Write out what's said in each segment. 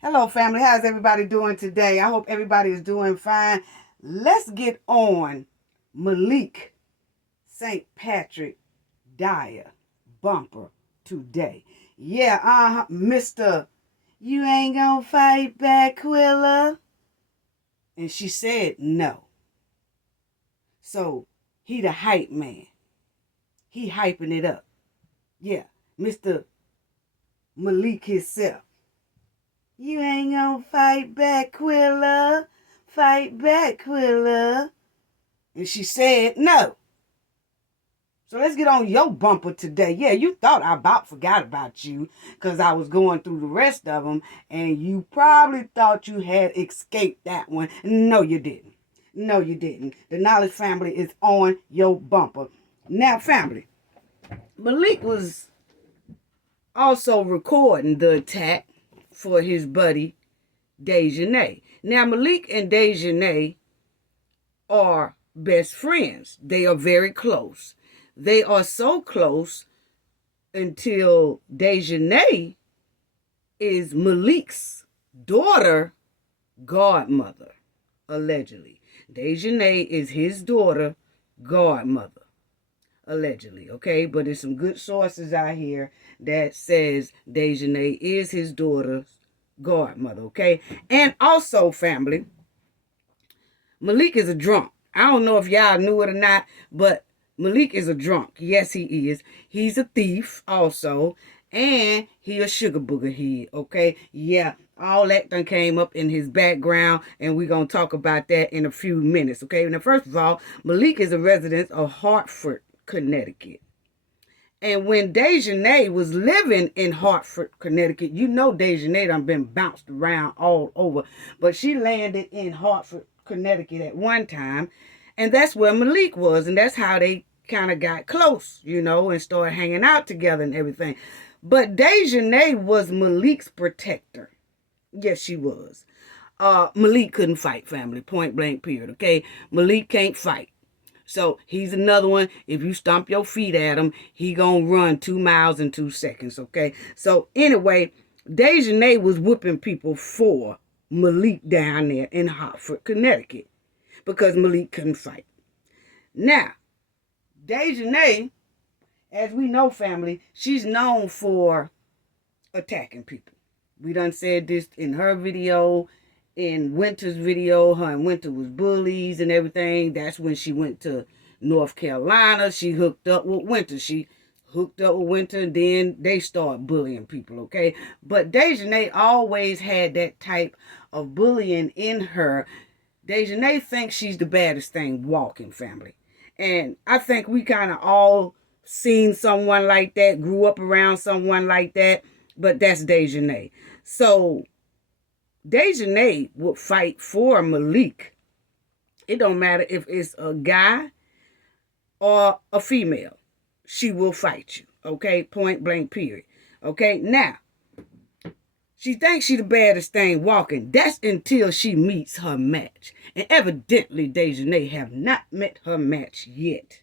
Hello, family. How's everybody doing today? I hope everybody is doing fine. Let's get on Malik St. Patrick Dyer bumper today. Yeah, Mr. You ain't gonna fight back, Quilla. And she said no. So he the hype man. He hyping it up. Yeah, Mr. Malik himself. You ain't gonna fight back, Quilla. Fight back, Quilla. And she said no. So let's get on your bumper today. Yeah, you thought I about forgot about you because I was going through the rest of them, and you probably thought you had escaped that one. No, you didn't. No, you didn't. The Knowledge family is on your bumper. Now, family, Malik was also recording the attack for his buddy Dejanae. Now, Malik and Dejanae are best friends. They are very close. They are so close until Dejanae is Malik's daughter godmother, allegedly. Dejanae is his daughter godmother, allegedly, okay? But there's some good sources out here that says Dejanae is his daughter's godmother, okay? And also, family, Malik is a drunk. I don't know if y'all knew it or not, but Malik is a drunk. Yes, he is. He's a thief also, and he a sugar booger head, okay? Yeah, all that done came up in his background, and we're going to talk about that in a few minutes, okay? Now, first of all, Malik is a resident of Hartford, Connecticut. And when Dejanae was living in Hartford, Connecticut, you know Dejanae done been bounced around all over, but she landed in Hartford, Connecticut at one time, and that's where Malik was, and that's how they kind of got close, and started hanging out together and everything. But Dejanae was Malik's protector. Yes, she was. Malik couldn't fight, family, point blank period, okay? Malik can't fight. So he's another one. If you stomp your feet at him, he gonna run 2 miles in 2 seconds, okay? So anyway, Dejanae was whooping people for Malik down there in Hartford, Connecticut, because Malik couldn't fight. Now, Dejanae, as we know, family, she's known for attacking people. We done said this in her video, in Winter's video. Her and Winter was bullies and everything. That's when she went to North Carolina. She hooked up with Winter. And then they started bullying people, okay? But Dejanae always had that type of bullying in her. Dejanae thinks she's the baddest thing walking, family. And I think we kind of all seen someone like that, grew up around someone like that, but that's Dejanae. So Dejanae would fight for Malik. It don't matter if it's a guy or a female. She will fight you, okay? Point blank period. Okay, now, she thinks she's the baddest thing walking. That's until she meets her match. And evidently, Dejanae have not met her match yet.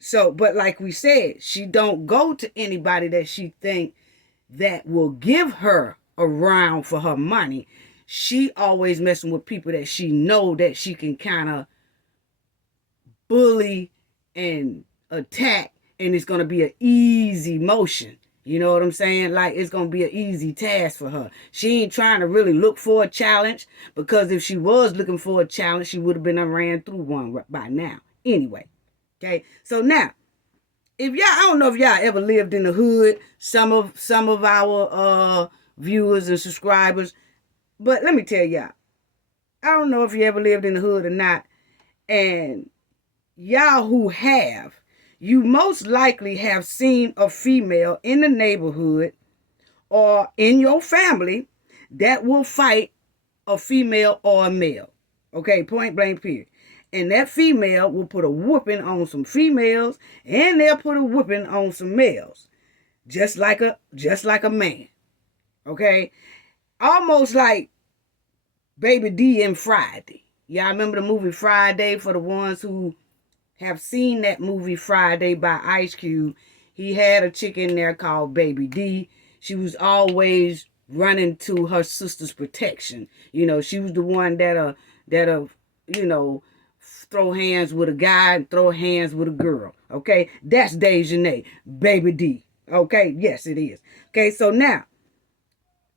So, but like we said, she don't go to anybody that she think that will give her a round for her money. She always messing with people that she know that she can kind of bully and attack, and it's going to be an easy motion. You know what I'm saying? Like, it's going to be an easy task for her. She ain't trying to really look for a challenge, because if she was looking for a challenge, she would have been ran through one by now. Anyway, okay? So now, if y'all, I don't know if y'all ever lived in the hood, some of our viewers and subscribers, but let me tell y'all, I don't know if you ever lived in the hood or not, and y'all who have, you most likely have seen a female in the neighborhood or in your family that will fight a female or a male. Okay, point blank period. And that female will put a whooping on some females, and they'll put a whooping on some males. Just like a man. Okay? Almost like Baby D in Friday. Y'all remember the movie Friday? For the ones who have seen that movie Friday by Ice Cube, he had a chick in there called Baby D. She was always running to her sister's protection. You know, she was the one that'll, you know, throw hands with a guy and throw hands with a girl. Okay, that's Dejanae, baby D. Okay, yes, it is. Okay, so now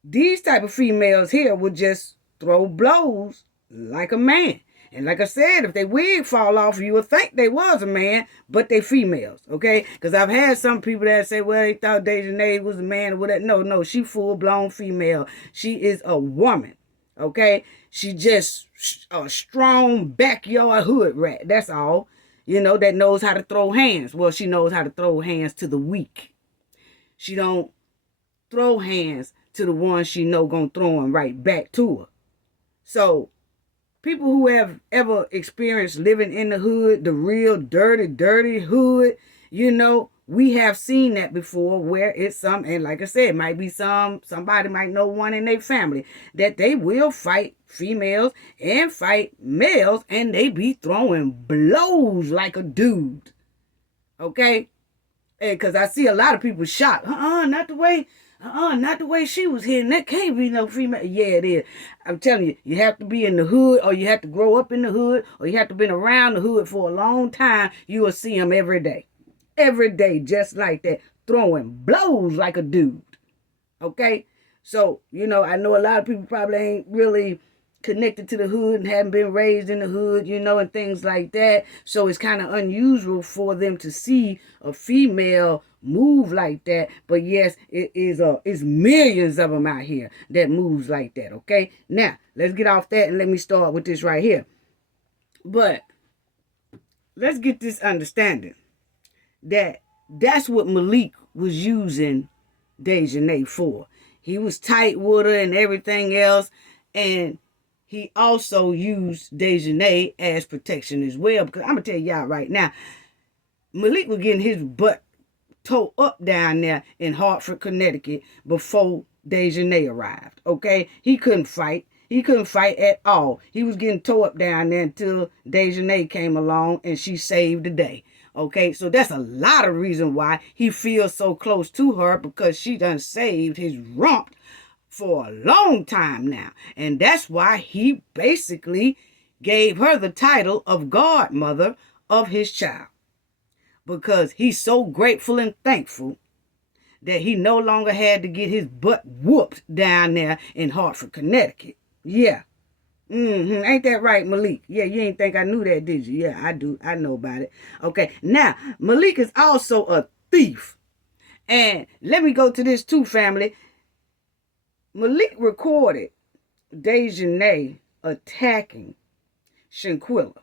these type of females here would just throw blows like a man. And like I said, if they wig fall off, you would think they was a man, but they females, okay? Because I've had some people that say, well, they thought Dejanae was a man or whatever. No, she full-blown female. She is a woman, okay? She just a strong backyard hood rat, that's all. You know, that knows how to throw hands. Well, she knows how to throw hands to the weak. She don't throw hands to the ones she know gonna throw them right back to her. So, people who have ever experienced living in the hood, the real dirty hood, you know, we have seen that before where it's some, and like I said, might be somebody might know one in their family that they will fight females and fight males and they be throwing blows like a dude. Okay? Because I see a lot of people shocked. Not the way she was hitting. That can't be no female. Yeah, it is. I'm telling you, you have to be in the hood, or you have to grow up in the hood, or you have to been around the hood for a long time. You will see them every day. Every day, just like that. Throwing blows like a dude. Okay? So, you know, I know a lot of people probably ain't really connected to the hood and haven't been raised in the hood, you know, and things like that. So it's kind of unusual for them to see a female move like that. But yes, it's millions of them out here that moves like that, okay? Now, let's get off that and let me start with this right here. But let's get this understanding that that's what Malik was using Dejanae for. He was tight with her and everything else, and he also used Dejanae as protection as well. Because I'm going to tell y'all right now, Malik was getting his butt towed up down there in Hartford, Connecticut before Dejanae arrived. Okay? He couldn't fight. He couldn't fight at all. He was getting towed up down there until Dejanae came along and she saved the day. Okay? So that's a lot of reason why he feels so close to her, because she done saved his rump for a long time now. And that's why he basically gave her the title of godmother of his child. Because he's so grateful and thankful that he no longer had to get his butt whooped down there in Hartford, Connecticut. Yeah. Ain't that right, Malik? Yeah, you ain't think I knew that, did you? Yeah, I do. I know about it. Okay. Now, Malik is also a thief. And let me go to this too, family. Malik recorded Dejanae attacking Shanquilla.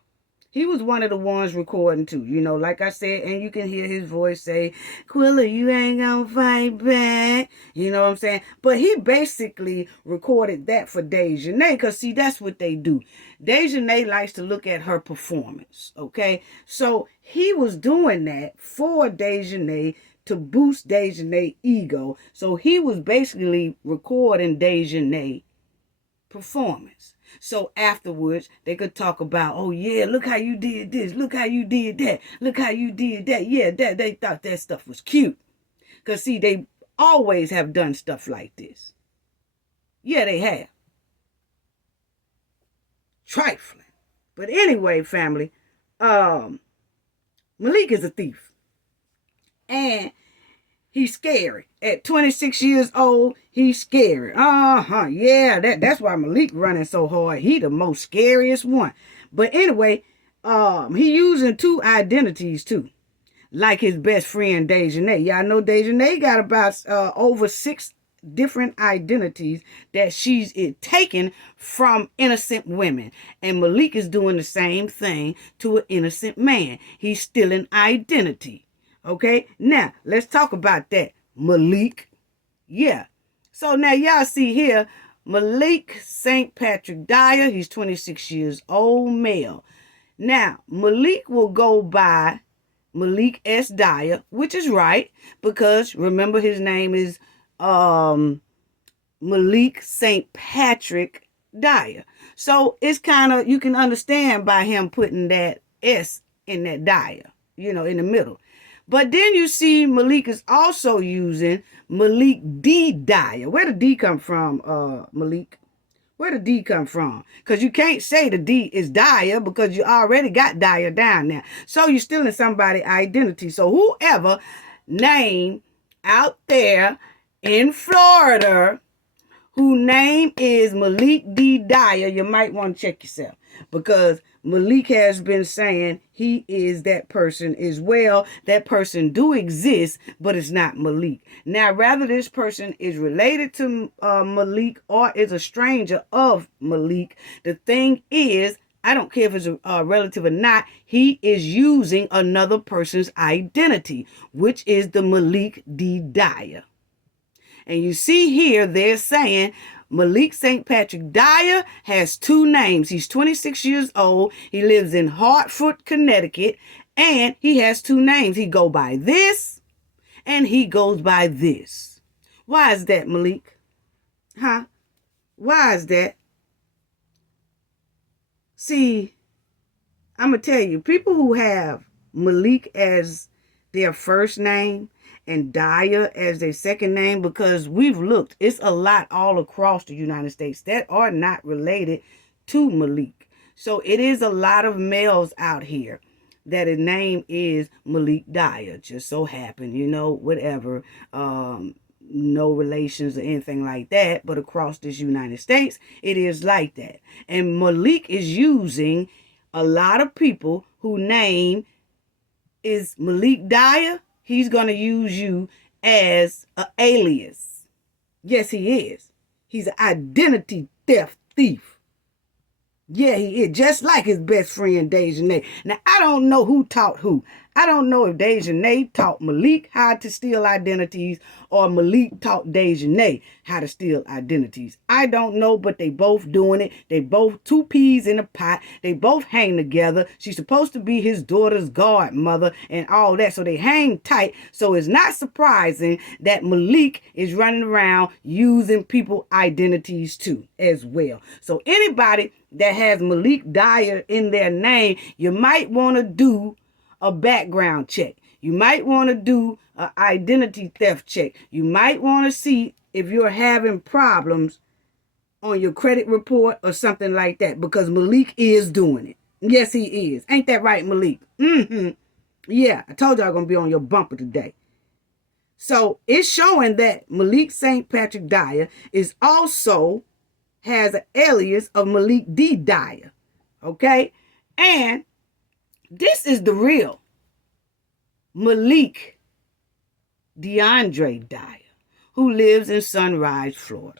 He was one of the ones recording too. You know, like I said, and you can hear his voice say, Quilla, you ain't gonna fight back. You know what I'm saying? But he basically recorded that for Dejanae, because see, that's what they do. Dejanae likes to look at her performance, okay? So he was doing that for Dejanae to boost Dejanae's ego. So he was basically recording Dejanae's performance. So afterwards, they could talk about, oh yeah, look how you did this. Look how you did that. Look how you did that. Yeah, that they thought that stuff was cute. Because see, they always have done stuff like this. Yeah, they have. Trifling. But anyway, family, Malik is a thief. And he's scary. At 26 years old, he's scary. Yeah, that's why Malik running so hard. He the most scariest one. But anyway, he using two identities too. Like his best friend, Dejanae. Y'all know Dejanae got about over 6 different identities that she's taken from innocent women. And Malik is doing the same thing to an innocent man. He's stealing identity. Okay, now let's talk about that, Malik. Yeah. So now y'all see here, Malik St. Patrick Dyer. He's 26 years old, male. Now, Malik will go by Malik S. Dyer, which is right, because remember his name is Malik St. Patrick Dyer. So it's kind of, you can understand by him putting that S in that Dyer, you know, in the middle. But then you see Malik is also using Malik D. Dyer. Where did D come from, Malik? Where did D come from? Because you can't say the D is Dyer because you already got Dyer down there. So you're stealing somebody's identity. So whoever name out there in Florida whose name is Malik D. Dyer, you might want to check yourself. Because Malik has been saying he is that person as well. That person do exist, but it's not Malik. Now, rather this person is related to Malik or is a stranger of Malik, the thing is, I don't care if it's a relative or not, he is using another person's identity, which is the Malik D. Dyer. And you see here, they're saying Malik St. Patrick Dyer has two names. He's 26 years old. He lives in Hartford, Connecticut. And he has two names. He goes by this and he goes by this. Why is that, Malik? Huh? Why is that? See, I'm going to tell you, people who have Malik as their first name and Dyer as their second name, because we've looked, it's a lot all across the United States that are not related to Malik. So it is a lot of males out here that his name is Malik Dyer. Just so happen, whatever, no relations or anything like that, but across this United States, it is like that. And Malik is using a lot of people whose name is Malik Dyer. He's going to use you as an alias. Yes, he is. He's an identity theft thief. Yeah, he is. Just like his best friend, Dejanae. Now, I don't know who taught who. I don't know if Dejanae taught Malik how to steal identities or Malik taught Dejanae how to steal identities. I don't know, but they both doing it. They both two peas in a pot. They both hang together. She's supposed to be his daughter's godmother and all that. So they hang tight. So it's not surprising that Malik is running around using people's identities too as well. So anybody that has Malik Dyer in their name, you might want to do a background check. You might want to do an identity theft check. You might want to see if you're having problems on your credit report or something like that, because Malik is doing it. Yes, he is. Ain't that right, Malik? Yeah, I told you I'm going to be on your bumper today. So it's showing that Malik St. Patrick Dyer is also has an alias of Malik D. Dyer. Okay? And this is the real Malik DeAndre Dyer, who lives in Sunrise, Florida.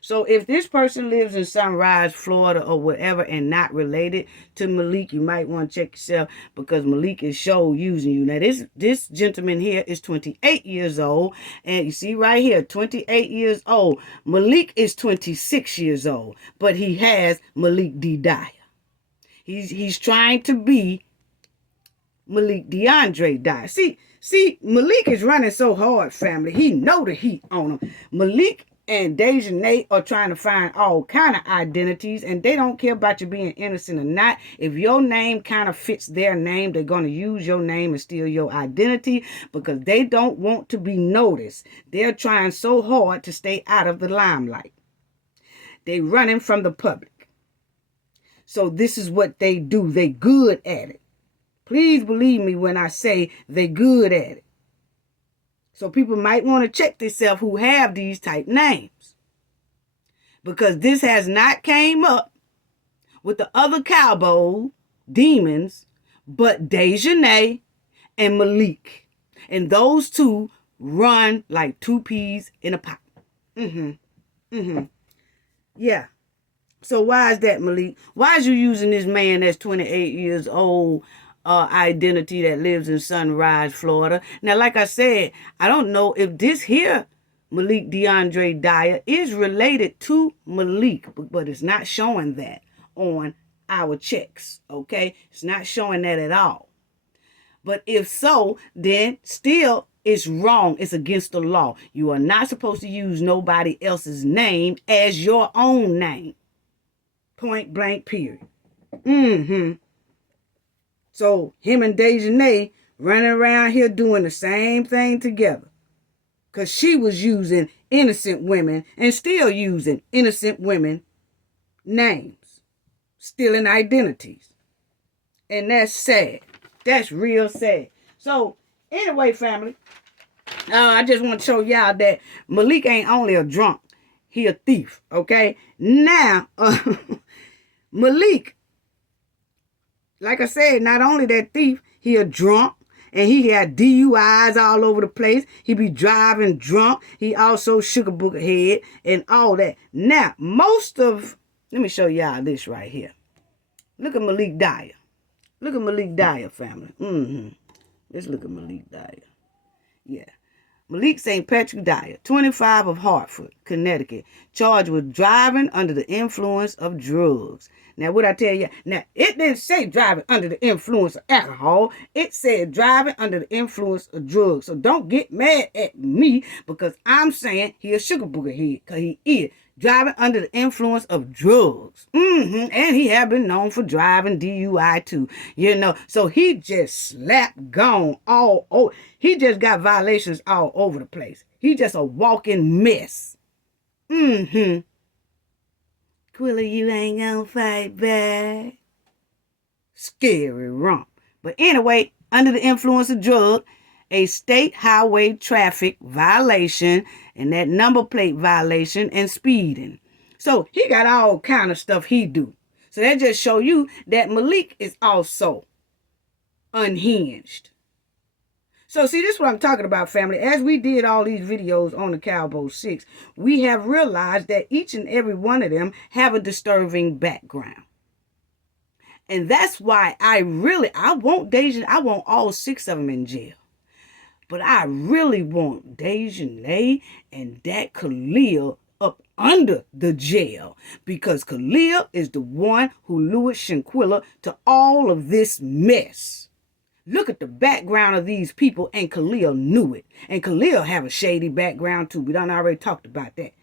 So if this person lives in Sunrise, Florida or whatever and not related to Malik, you might want to check yourself, because Malik is sure using you. Now this gentleman here is 28 years old, and you see right here, 28 years old. Malik is 26 years old, but he has Malik D. Dyer. He's trying to be Malik DeAndre Dyer. See, Malik is running so hard, family. He know the heat on him. Malik and Dejanae are trying to find all kind of identities, and they don't care about you being innocent or not. If your name kind of fits their name, they're going to use your name and steal your identity, because they don't want to be noticed. They're trying so hard to stay out of the limelight. They're running from the public. So this is what they do. They good at it. Please believe me when I say they're good at it. So people might want to check themselves who have these type names, because this has not came up with the other Cabo demons, but Dejanae and Malik. And those two run like two peas in a pot. Yeah. So why is that, Malik? Why is you using this man that's 28 years old identity that lives in Sunrise, Florida? Now, like I said, I don't know if this here Malik DeAndre Dyer is related to Malik, but it's not showing that on our checks, okay? It's not showing that at all. But if so, then still it's wrong. It's against the law. You are not supposed to use nobody else's name as your own name. Point blank, period. So him and Dejanae running around here doing the same thing together. Because she was using innocent women and still using innocent women names, stealing identities. And that's sad. That's real sad. So, anyway, family, I just want to show y'all that Malik ain't only a drunk. He a thief, okay? Now, Malik, like I said, not only that thief, he a drunk. And he had DUIs all over the place. He be driving drunk. He also sugar booger head and all that. Now, let me show y'all this right here. Look at Malik Dyer. Look at Malik Dyer, family. Let's look at Malik Dyer. Yeah. Malik St. Patrick Dyer, 25 of Hartford, Connecticut, charged with driving under the influence of drugs. Now, what I tell you, now, it didn't say driving under the influence of alcohol. It said driving under the influence of drugs. So don't get mad at me because I'm saying he a sugar booger head, because he is driving under the influence of drugs. And he have been known for driving DUI too, So he just slapped gone all over. He just got violations all over the place. He just a walking mess. Quilla, you ain't gonna fight back. Scary rump. But anyway, under the influence of drug, a state highway traffic violation, and that number plate violation and speeding. So he got all kind of stuff he do. So that just show you that Malik is also unhinged. So see, this is what I'm talking about, family. As we did all these videos on the Cabo 6, we have realized that each and every one of them have a disturbing background. And that's why I want all 6 of them in jail. But I really want Dejanae and that Khalil up under the jail. Because Khalil is the one who lured Shanquella to all of this mess. Look at the background of these people, and Khalil knew it. And Khalil have a shady background too. We done already talked about that,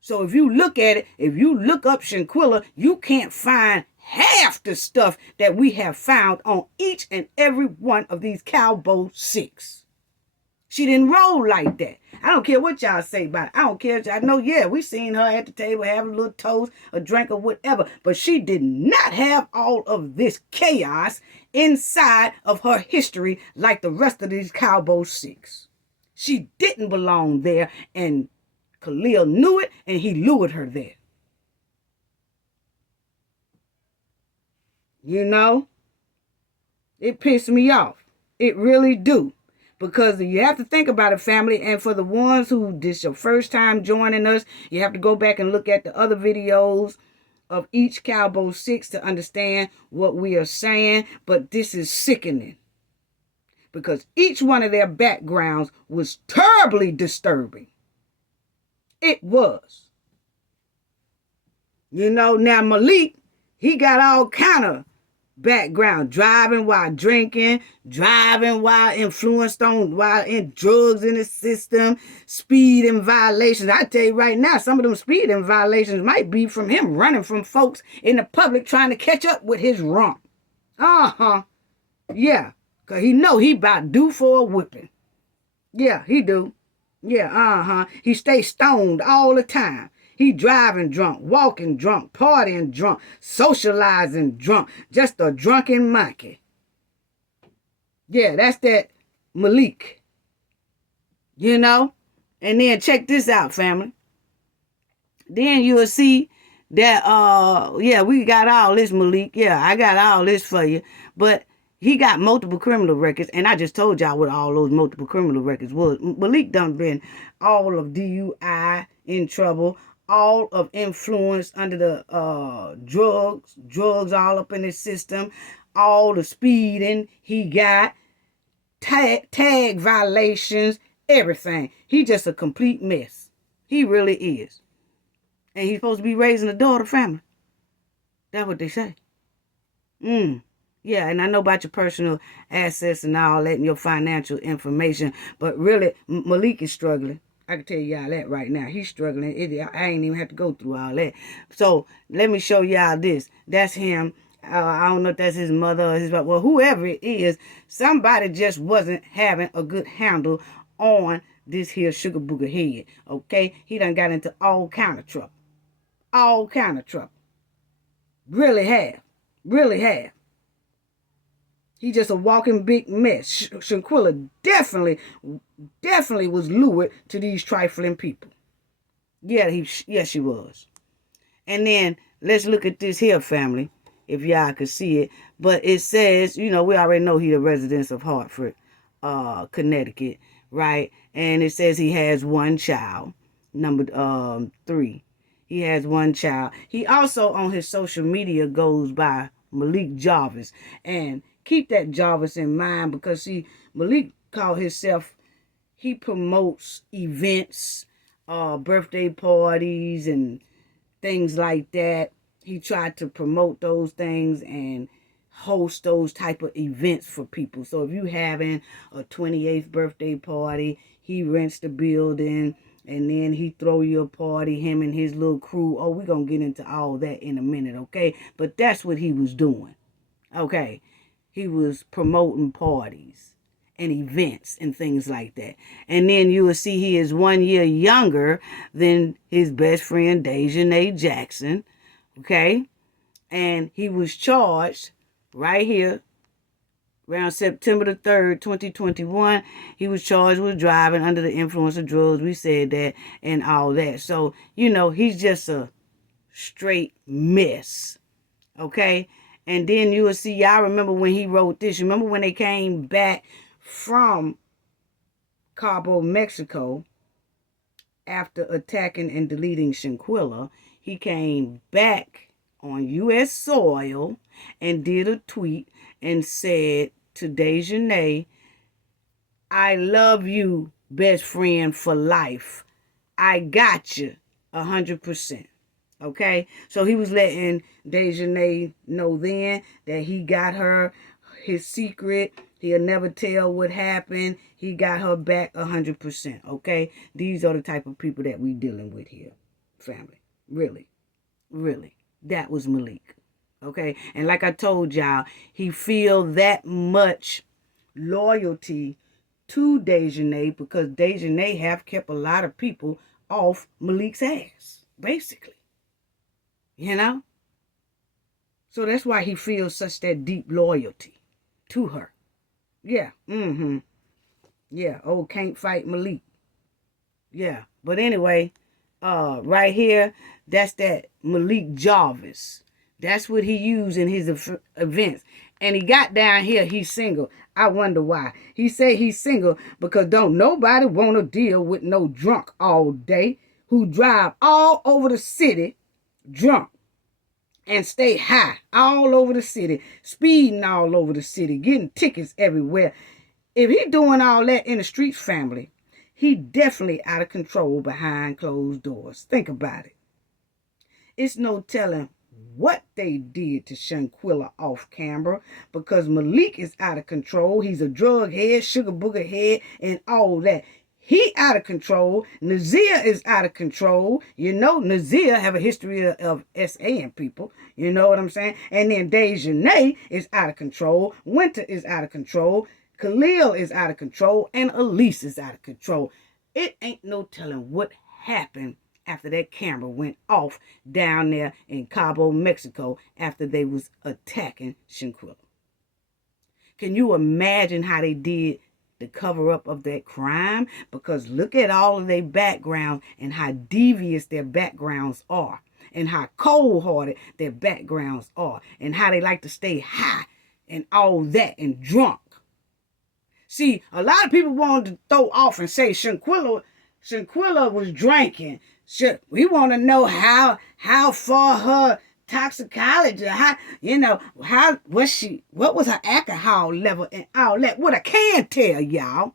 So if you look at it, if you look up Shanquilla, you can't find half the stuff that we have found on each and every one of these Cabo 6. She didn't roll like that. I don't care what y'all say about it. I don't care. I know, we seen her at the table having a little toast, a drink, or whatever. But she did not have all of this chaos inside of her history like the rest of these Cabo 6. She didn't belong there, and Khalil knew it, and he lured her there. It pissed me off. It really do. Because you have to think about it, family. And for the ones who this your first time joining us, you have to go back and look at the other videos of each Cabo 6 to understand what we are saying. But this is sickening. Because each one of their backgrounds was terribly disturbing. It was. Now Malik, he got all kind of background, driving while drinking, driving while while in drugs in the system, speeding violations. I tell you right now, some of them speeding violations might be from him running from folks in the public trying to catch up with his rump. Yeah, because he know he about due for a whipping. Yeah, he do. Yeah, he stay stoned all the time. He driving drunk, walking drunk, partying drunk, socializing drunk, just a drunken monkey. Yeah, that's that Malik. And then check this out, family. Then you'll see that, we got all this, Malik. Yeah, I got all this for you. But he got multiple criminal records, and I just told y'all what all those multiple criminal records was. Malik done been all of DUI, in trouble, all of influence under the drugs all up in his system, all the speeding he got, tag violations, everything. He just a complete mess. He really is. And he's supposed to be raising a daughter family. That's what they say. Yeah, and I know about your personal assets and all that and your financial information, but really, Malik is struggling. I can tell y'all that right now. He's struggling. I ain't even have to go through all that. So let me show y'all this. That's him I don't know if that's his mother or his, well, whoever it is, somebody just wasn't having a good handle on this here sugar booger head. Okay, he done got into all kind of trouble. All kind of trouble. Really have. Really have. He just a walking big mess. Shanquilla definitely was lured to these trifling people. Yeah, she was. And then let's look at this here family, if y'all could see it. But it says, we already know he the resident of Hartford, Connecticut, right? And it says he has one child, number 3. He has one child. He also on his social media goes by Malik Jarvis. And keep that Jarvis in mind because see, Malik called himself, he promotes events, birthday parties and things like that. He tried to promote those things and host those type of events for people. So if you having a 28th birthday party, he rents the building and then he throw you a party, him and his little crew. Oh, we're going to get into all that in a minute, okay? But that's what he was doing, okay? He was promoting parties and events and things like that. And then you will see he is 1 year younger than his best friend, Dejanae Jackson, okay? And he was charged right here around September the 3rd, 2021, he was charged with driving under the influence of drugs. We said that and all that. So, he's just a straight mess. Okay? And then you will see, y'all remember when he wrote this. You remember when they came back from Cabo, Mexico, after attacking and deleting Shanquilla, he came back on U.S. soil and did a tweet and said to Dejanae, I love you, best friend for life. I got you 100%. Okay? So he was letting Dejanae know then that he got her his secret. He'll never tell what happened. He got her back 100%. Okay? These are the type of people that we dealing with here, family. Really. Really. That was Malik. Okay? And like I told y'all, he feel that much loyalty to Dejanae because Dejanae have kept a lot of people off Malik's ass, basically. So that's why he feels such that deep loyalty to her. Yeah. Yeah. Oh, can't fight Malik. Yeah. But anyway, right here, that's that Malik Jarvis. That's what he used in his events. And he got down here, he's single. I wonder why. He said he's single because don't nobody want to deal with no drunk all day who drive all over the city drunk and stay high all over the city, speeding all over the city, getting tickets everywhere. If he doing all that in the streets, family, he definitely out of control behind closed doors. Think about it. It's no telling what they did to Shanquilla off camera because Malik is out of control. He's a drug head, sugar booger head, and all that. He out of control. Nazir is out of control. Nazir have a history of SAing people. You know what I'm saying? And then Dejanae is out of control. Winter is out of control. Khalil is out of control. And Elise is out of control. It ain't no telling what happened after that camera went off down there in Cabo, Mexico, after they was attacking Shanquilla. Can you imagine how they did the cover up of that crime? Because look at all of their backgrounds and how devious their backgrounds are and how cold-hearted their backgrounds are and how they like to stay high and all that and drunk. See, a lot of people wanted to throw off and say Shanquilla was drinking. We want to know how far her toxicology, what was her alcohol level and all that. What I can tell y'all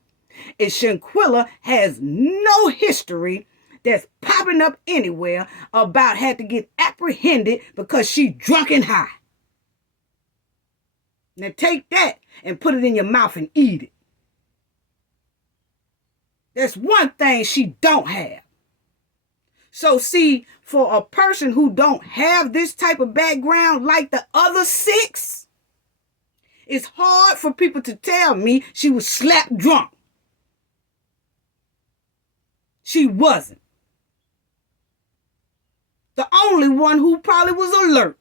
is Shanquilla has no history that's popping up anywhere about had to get apprehended because she drunk and high. Now take that and put it in your mouth and eat it. There's one thing she don't have. So see, for a person who don't have this type of background like the other 6, it's hard for people to tell me she was slap drunk. She wasn't. The only one who probably was alert.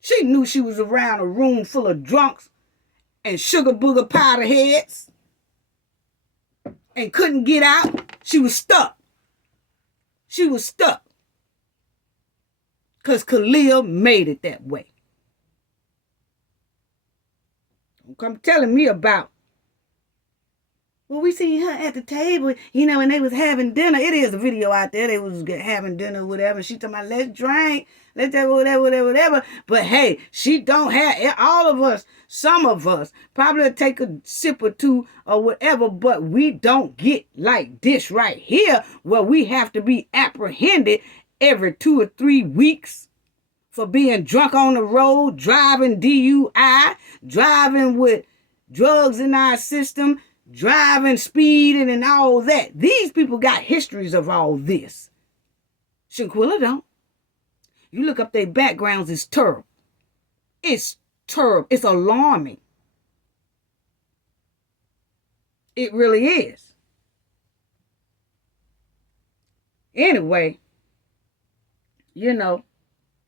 She knew she was around a room full of drunks and sugar booger powder heads and couldn't get out. She was stuck. She was stuck. Because Khalil made it that way. Don't come telling me about, well, we seen her at the table, and they was having dinner. It is a video out there. They was having dinner, whatever. And she talking about, let's drink, let's do whatever. But hey, she don't have, all of us, some of us, probably take a sip or two or whatever, but we don't get like this right here, where we have to be apprehended every 2 or 3 weeks for being drunk on the road, driving DUI, driving with drugs in our system, driving, speeding, and all that. These people got histories of all this. Shanquilla don't. You look up their backgrounds, it's terrible. It's terrible. It's alarming. It really is. Anyway,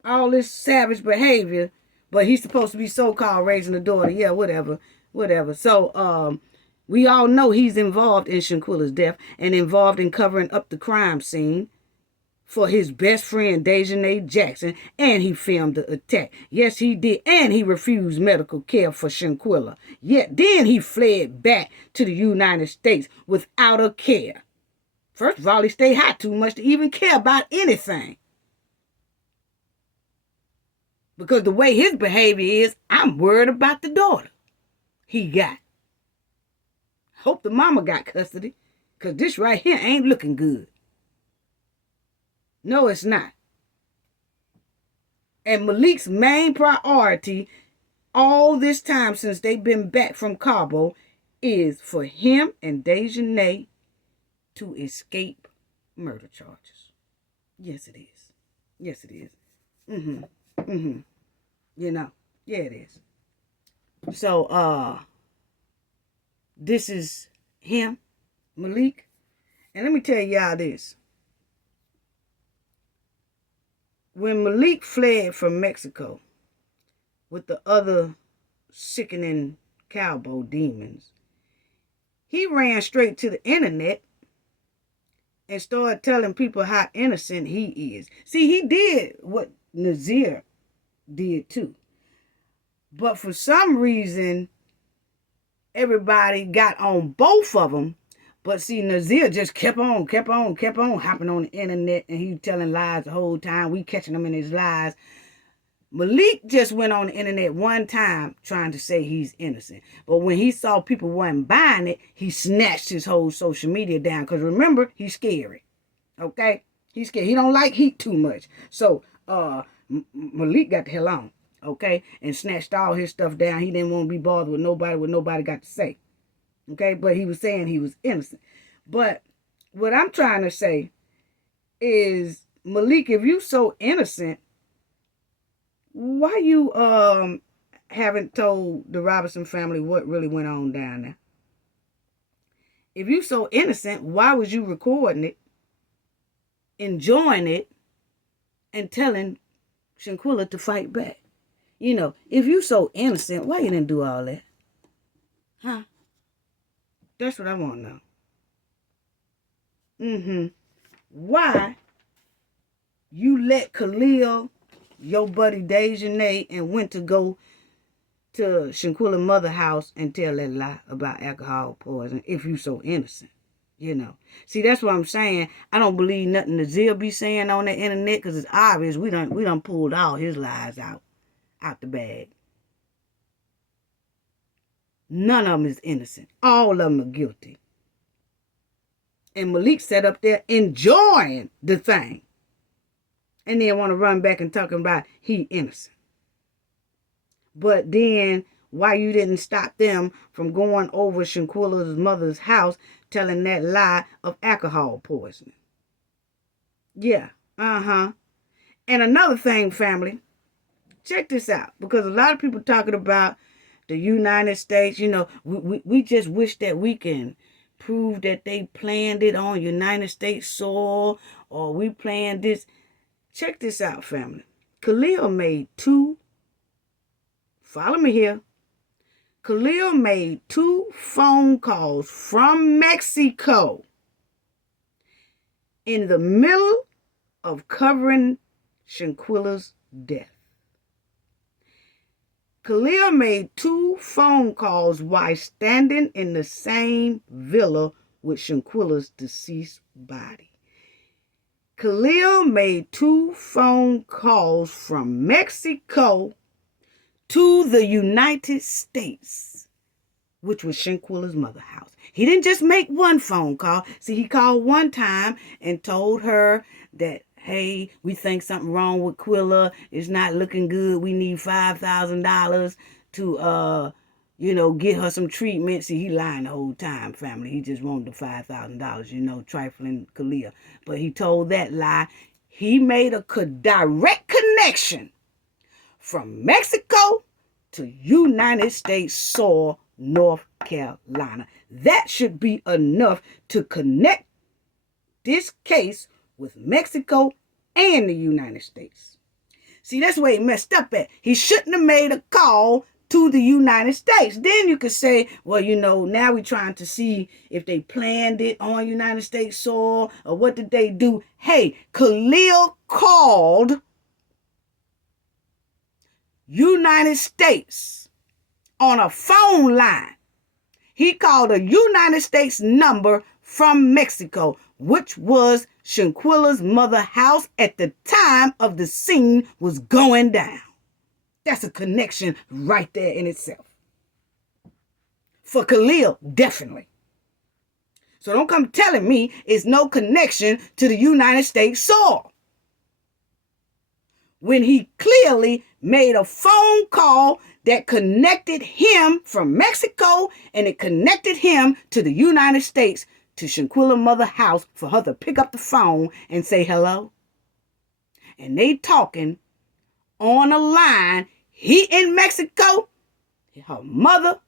all this savage behavior, but he's supposed to be so-called raising the daughter. Yeah, whatever. So, we all know he's involved in Shanquilla's death and involved in covering up the crime scene for his best friend, Dejanae Jackson, and he filmed the attack. Yes, he did, and he refused medical care for Shanquilla. Yet then he fled back to the United States without a care. First of all, he stayed high too much to even care about anything. Because the way his behavior is, I'm worried about the daughter he got. Hope the mama got custody, because this right here ain't looking good. No, it's not. And Malik's main priority all this time since they've been back from Cabo is for him and Dejanae to escape murder charges. Yes, it is. Yes, it is. Yeah, it is. So, this is him, Malik. And let me tell y'all this. When Malik fled from Mexico with the other sickening Cabo demons, he ran straight to the internet and started telling people how innocent he is. See, he did what Nazir did too. But for some reason, everybody got on both of them. But see, Nazir just kept on hopping on the internet, and he telling lies the whole time. We catching him in his lies. Malik just went on the internet one time trying to say he's innocent. But when he saw people weren't buying it, he snatched his whole social media down. Because remember, he's scary. Okay? He's scared. He don't like heat too much. So, Malik got the hell on. Okay? And snatched all his stuff down. He didn't want to be bothered with nobody got to say. Okay? But he was saying he was innocent. But what I'm trying to say is, Malik, if you so innocent, why you haven't told the Robinson family what really went on down there? If you so innocent, why was you recording it, enjoying it, and telling Shanquilla to fight back? If you so innocent, why you didn't do all that? Huh? That's what I want to know. Why you let Khalil, your buddy Dejanae, and went to go to Shanquilla's mother's house and tell that lie about alcohol poison if you so innocent? See, that's what I'm saying. I don't believe nothing Nazir be saying on the internet, because it's obvious we done pulled all his lies out the bag. None of them is innocent. All of them are guilty. And Malik sat up there enjoying the thing. And then want to run back and talking about he innocent. But then, why you didn't stop them from going over Shanquilla's mother's house telling that lie of alcohol poisoning? Yeah. Uh-huh. And another thing, family, check this out. Because a lot of people talking about the United States, we just wish that we can prove that they planned it on United States soil, or we planned this. Check this out, family. Khalil made follow me here. Khalil made 2 phone calls from Mexico in the middle of covering Shanquilla's death. Khalil made 2 phone calls while standing in the same villa with Shanquilla's deceased body. Khalil made 2 phone calls from Mexico to the United States, which was Shanquilla's mother's house. He didn't just make 1 phone call. See, he called one time and told her that, hey, we think something wrong with Quilla. It's not looking good. We need $5,000 to, get her some treatment. See, he lying the whole time, family. He just wanted the $5,000, trifling Khalil. But he told that lie. He made a direct connection from Mexico to United States soil, North Carolina. That should be enough to connect this case with Mexico and the United States. See, that's where he messed up at. He shouldn't have made a call to the United States. Then you could say, well, now we're trying to see if they planned it on United States soil or what did they do. Hey, Khalil called United States on a phone line. He called a United States number from Mexico, which was Shanquilla's mother's house at the time of the scene was going down. That's a connection right there in itself. For Khalil, definitely. So don't come telling me it's no connection to the United States soil, when he clearly made a phone call that connected him from Mexico and it connected him to the United States, to Shanquilla's mother's house, for her to pick up the phone and say hello. And they talking on a line. He in Mexico, her mother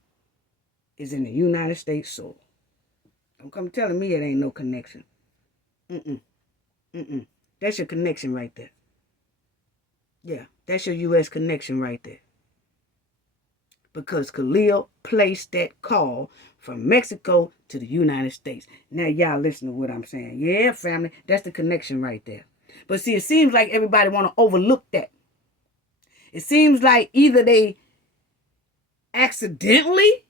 is in the United States soil. Don't come telling me it ain't no connection. That's your connection right there. Yeah, that's your U.S. connection right there. Because Khalil placed that call from Mexico to the United States. Now, y'all listen to what I'm saying. Yeah, family, that's the connection right there. But see, it seems like everybody want to overlook that. It seems like either they accidentally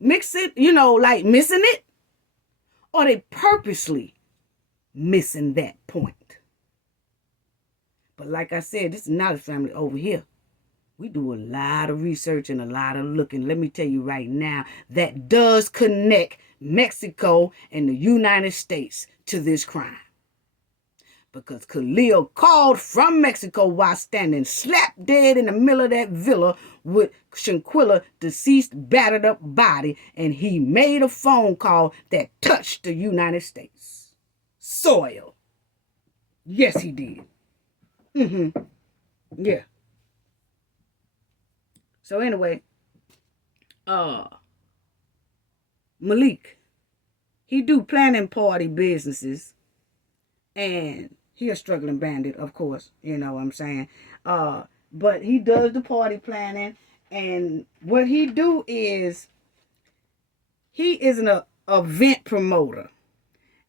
mix it, like missing it, or they purposely missing that point. But like I said, this is not a family over here. We do a lot of research and a lot of looking. Let me tell you right now, that does connect Mexico and the United States to this crime. Because Khalil called from Mexico while standing slap dead in the middle of that villa with Shanquilla deceased, battered up body, and he made a phone call that touched the United States soil. Yes, he did. Yeah. So anyway, Malik, he do planning party businesses, and he a struggling bandit, of course, you know what I'm saying. But he does the party planning, and what he do is he is an event promoter.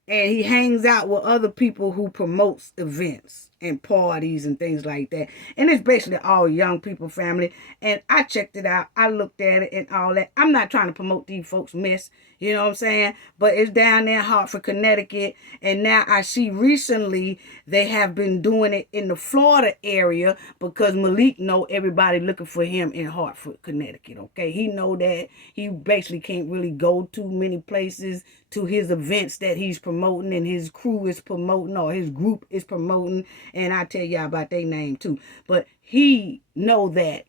And he hangs out with other people who promotes events and parties and things like that. And it's basically all young people, family. And I checked it out. I looked at it and all that. I'm not trying to promote these folks' mess. You know what I'm saying? But it's down there in Hartford, Connecticut. And now I see recently they have been doing it in the Florida area because Malik know everybody looking for him in Hartford, Connecticut. Okay? He know that he basically can't really go too many places to his events that he's promoting and his crew is promoting or his group is promoting. And I tell y'all about their name too. But he know that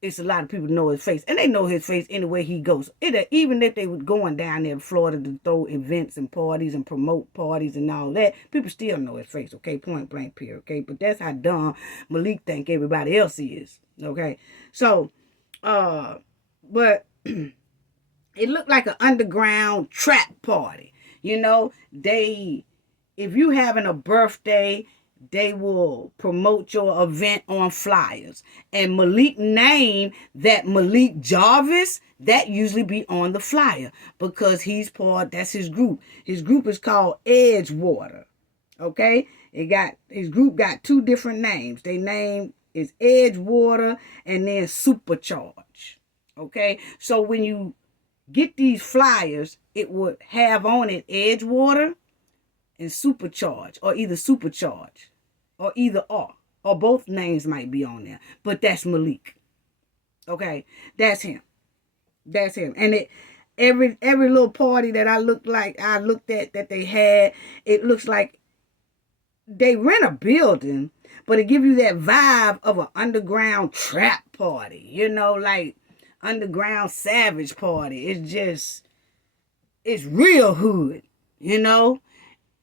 it's a lot of people know his face, and they know his face anywhere he goes. Even if they were going down there in Florida to throw events and parties and promote parties and all that, people still know his face, okay? Point blank, period, okay? But that's how dumb Malik think everybody else is, okay? So, but it looked like an underground trap party. You know, if you having a birthday, they will promote your event on flyers. And Malik name that Malik Jarvis, that usually be on the flyer because that's his group. His group is called Edgewater. Okay? His group got two different names. Their name is Edgewater and then Supercharge. Okay? So when you get these flyers, it would have on it Edgewater and Supercharge, or either Supercharge, or either or both names might be on there. But that's Malik. Okay, that's him. That's him. And every little party that I looked at that they had, it looks like they rent a building, but it give you that vibe of an underground trap party. You know, like underground savage party. It's real hood. You know.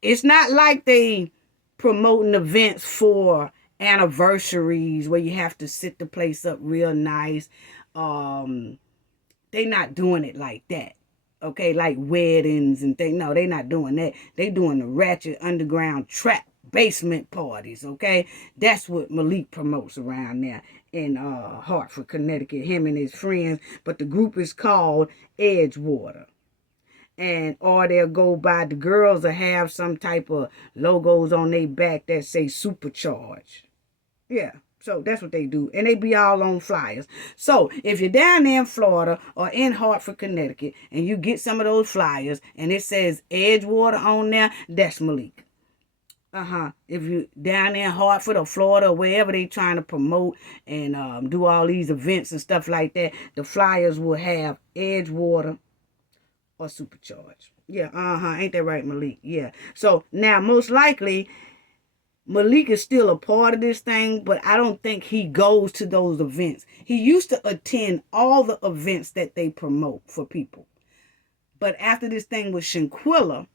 It's not like they promoting events for anniversaries where you have to sit the place up real nice. They not doing it like that. Okay, like weddings and things. No, they not doing that. They doing the ratchet underground trap basement parties. Okay, that's what Malik promotes around there in Hartford, Connecticut. Him and his friends, but the group is called Edgewater. Or they'll go by, the girls will have some type of logos on their back that say Supercharge. Yeah, so that's what they do. And they be all on flyers. So if you're down there in Florida or in Hartford, Connecticut, and you get some of those flyers and it says Edgewater on there, that's Malik. If you down there in Hartford or Florida or wherever they trying to promote and do all these events and stuff like that, the flyers will have Edgewater or Supercharge. Yeah, ain't that right, Malik? Yeah. So now most likely Malik is still a part of this thing, but I don't think he goes to those events. He used to attend all the events that they promote for people. But after this thing with Shanquilla,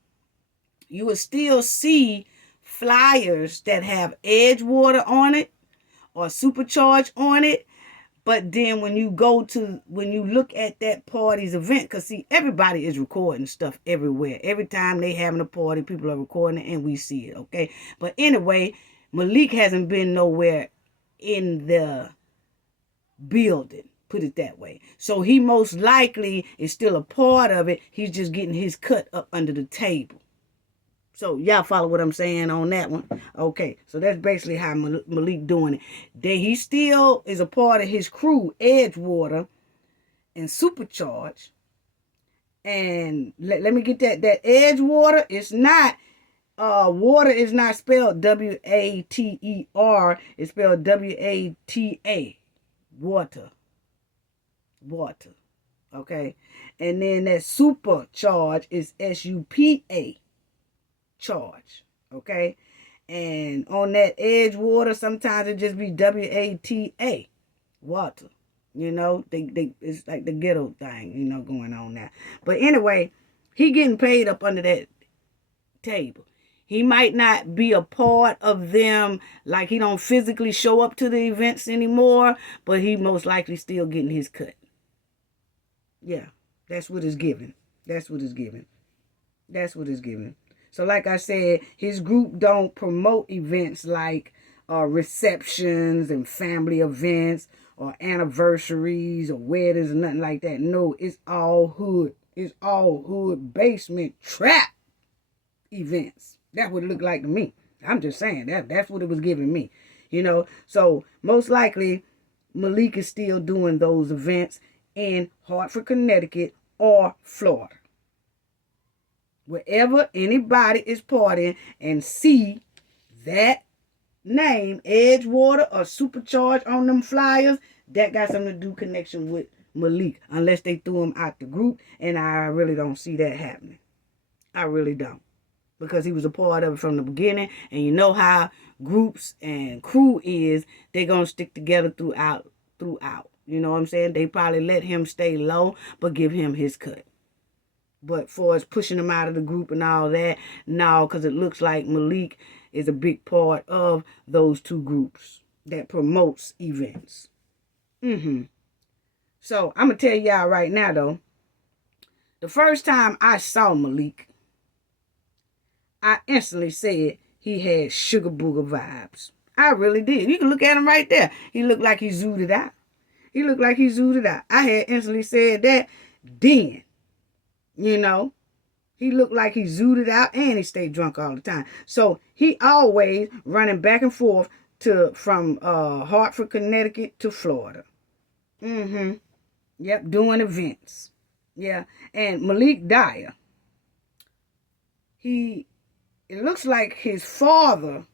you will still see flyers that have Edgewater on it or Supercharge on it. But then when you look at that party's event, because see, everybody is recording stuff everywhere. Every time they having a party, people are recording it and we see it, okay? But anyway, Malik hasn't been nowhere in the building, put it that way. So he most likely is still a part of it. He's just getting his cut up under the table. So y'all follow what I'm saying on that one? Okay, so that's basically how Malik doing it. He still is a part of his crew, Edgewater and Supercharge. And let me get that Edgewater is not, water is not spelled W-A-T-E-R. It's spelled W-A-T-A. Water. Okay? And then that Supercharge is S-U-P-A. Charge, okay? And on that Edgewater, sometimes it just be W-A-T-A, water. You know, it's like the ghetto thing, you know, going on now. But anyway, he getting paid up under that table. He might not be a part of them, like he don't physically show up to the events anymore, but he most likely still getting his cut. Yeah, that's what it's giving. So like I said, his group don't promote events like receptions and family events or anniversaries or weddings or nothing like that. No, it's all hood. It's all hood basement trap events. That's what it looked like to me. I'm just saying that's what it was giving me. You know, so most likely Malik is still doing those events in Hartford, Connecticut or Florida. Wherever anybody is partying and see that name, Edgewater or Supercharge on them flyers, that got something to do connection with Malik. Unless they threw him out the group, and I really don't see that happening. I really don't. Because he was a part of it from the beginning, and you know how groups and crew is, they're going to stick together throughout. You know what I'm saying? They probably let him stay low, but give him his cut. But for us pushing him out of the group and all that, no, because it looks like Malik is a big part of those two groups that promotes events. So I'm going to tell y'all right now, though, the first time I saw Malik, I instantly said he had Sugar Booger vibes. I really did. You can look at him right there. He looked like he zooted out. He looked like he zooted out. I had instantly said that then. You know, he looked like he zooted out and he stayed drunk all the time. So he always running back and forth from Hartford, Connecticut to Florida. Yep, doing events. Yeah, and Malik Dyer. It looks like his father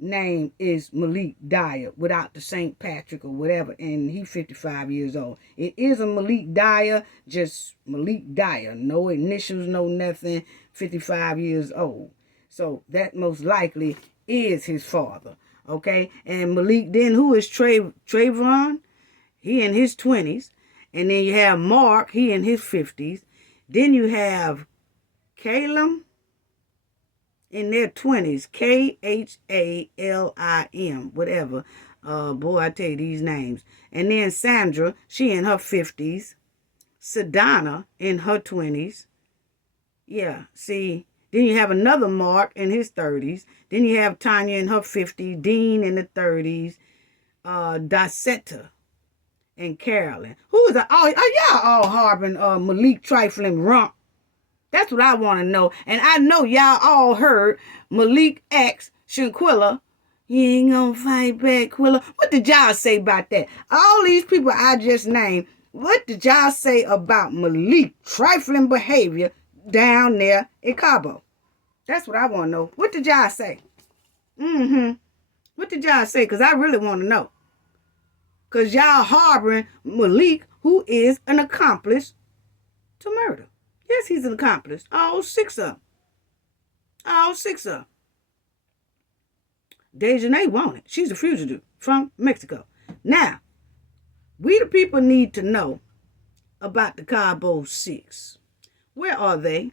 name is Malik Dyer without the St. Patrick or whatever, and he's 55 years old. It is a Malik Dyer, just Malik Dyer, no initials, no nothing, 55 years old. So that most likely is his father, okay? And Malik, then who is Trayvon? He in his 20s. And then you have Mark, he in his 50s. Then you have Calum in their 20s, Khalim, whatever. Boy, I tell you these names. And then Sandra, she in her 50s. Sedana in her 20s. Yeah, see. Then you have another Mark in his 30s. Then you have Tanya in her 50s. Dean in the 30s. Dacetta and Carolyn. Who is that? Oh, y'all all harboring Malik Trifling Rump. That's what I want to know. And I know y'all all heard Malik ask Shanquilla, "You ain't gonna fight back, Quilla." What did y'all say about that? All these people I just named, what did y'all say about Malik trifling behavior down there in Cabo? That's what I want to know. What did y'all say? What did y'all say? Because I really want to know. Because y'all harboring Malik, who is an accomplice to murder. Yes, he's an accomplice. All six of them. All six of them. Dejanae wanted. She's a fugitive from Mexico. Now, we the people need to know about the Cabo 6. Where are they?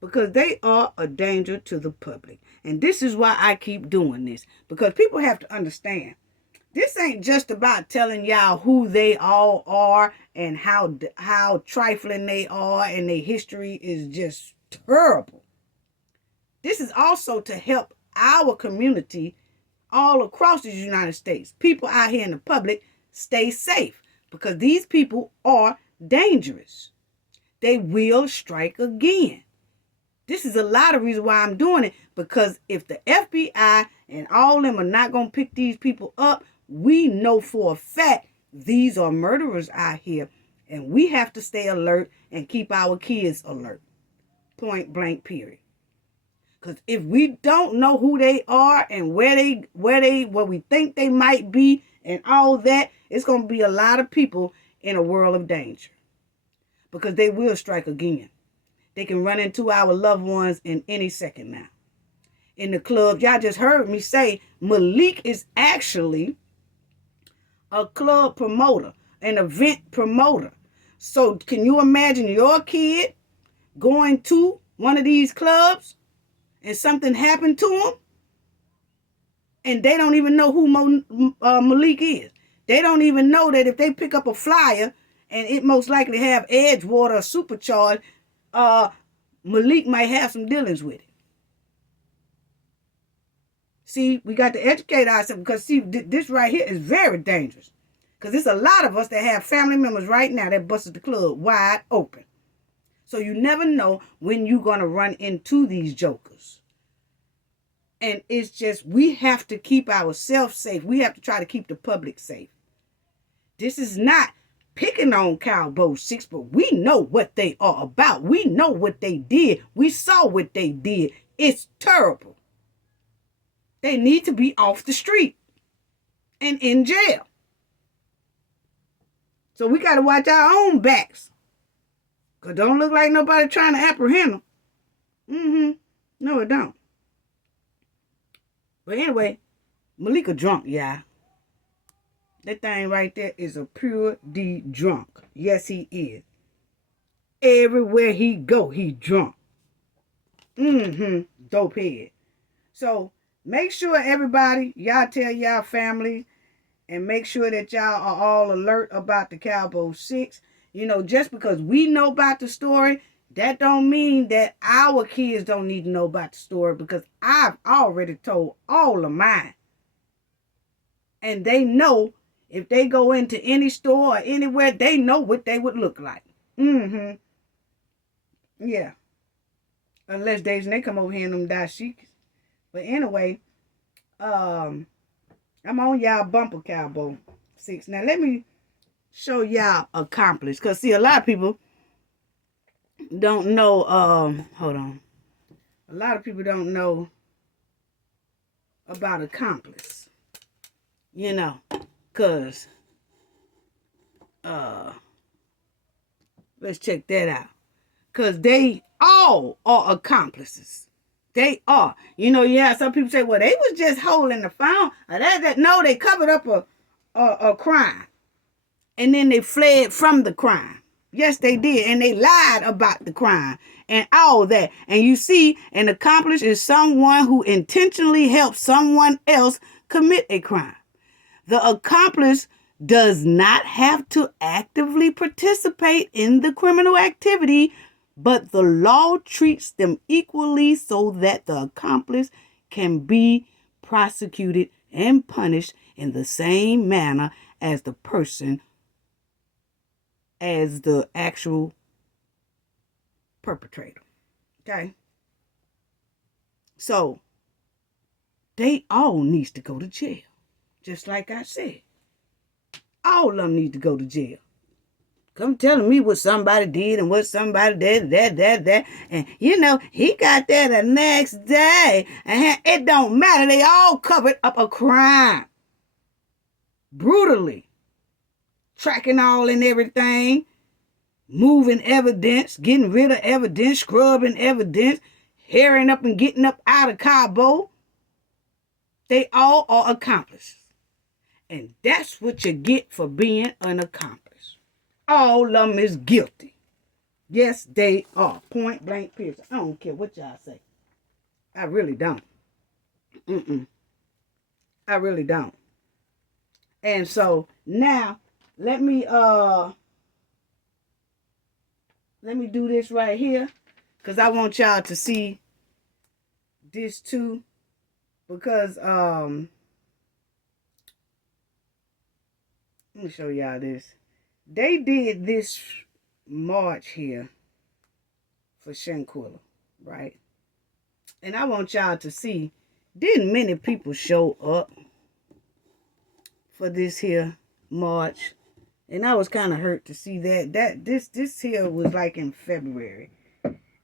Because they are a danger to the public. And this is why I keep doing this. Because people have to understand. This ain't just about telling y'all who they all are and how trifling they are and their history is just terrible. This is also to help our community all across the United States, people out here in the public, stay safe because these people are dangerous. They will strike again. This is a lot of reasons why I'm doing it, because if the FBI and all of them are not going to pick these people up, we know for a fact these are murderers out here, and we have to stay alert and keep our kids alert. Point blank, period. Because if we don't know who they are and where we think they might be and all that, it's going to be a lot of people in a world of danger. Because they will strike again. They can run into our loved ones in any second now. In the club, y'all just heard me say Malik is actually a club promoter, an event promoter. So can you imagine your kid going to one of these clubs and something happened to them and they don't even know who Malik is? They don't even know that if they pick up a flyer and it most likely have Edgewater or Supercharge, Malik might have some dealings with it. See, we got to educate ourselves because, see, this right here is very dangerous. Because there's a lot of us that have family members right now that busted the club wide open. So you never know when you're going to run into these jokers. And it's just, we have to keep ourselves safe. We have to try to keep the public safe. This is not picking on Cabo 6, but we know what they are about. We know what they did. We saw what they did. It's terrible. They need to be off the street and in jail. So we got to watch our own backs. Because don't look like nobody trying to apprehend them. No, it don't. But anyway, Malik a drunk, y'all. That thing right there is a pure D drunk. Yes, he is. Everywhere he go, he drunk. Dope head. So make sure everybody, y'all tell y'all family, and make sure that y'all are all alert about the Cabo 6. You know, just because we know about the story, that don't mean that our kids don't need to know about the story, because I've already told all of mine. And they know if they go into any store or anywhere, they know what they would look like. Yeah. Unless they come over here and them dashikis. But anyway, I'm on y'all bumper Cabo 6. Now let me show y'all Accomplice. Because see, a lot of people don't know, hold on. A lot of people don't know about Accomplice. You know, because, let's check that out. Because they all are accomplices. They are. You know, you have some people say, well, they was just holding the phone. No, they covered up a crime. And then they fled from the crime. Yes, they did. And they lied about the crime and all that. And you see, an accomplice is someone who intentionally helps someone else commit a crime. The accomplice does not have to actively participate in the criminal activity, but the law treats them equally so that the accomplice can be prosecuted and punished in the same manner as the person, as the actual perpetrator. Okay? So, they all needs to go to jail. Just like I said. All of them need to go to jail. Come telling me what somebody did and what somebody did, that. And, you know, he got there the next day. And it don't matter. They all covered up a crime. Brutally. Tracking all and everything. Moving evidence. Getting rid of evidence. Scrubbing evidence. Hairing up and getting up out of Cabo. They all are accomplices. And that's what you get for being an accomplice. All of them is guilty. Yes, they are. Point blank period. I don't care what y'all say. I really don't. I really don't. And so now let me do this right here, because I want y'all to see this too, because let me show y'all this. They did this march here for Shanquilla, right? And I want y'all to see, didn't many people show up for this here march? And I was kind of hurt to see that this here was like in February.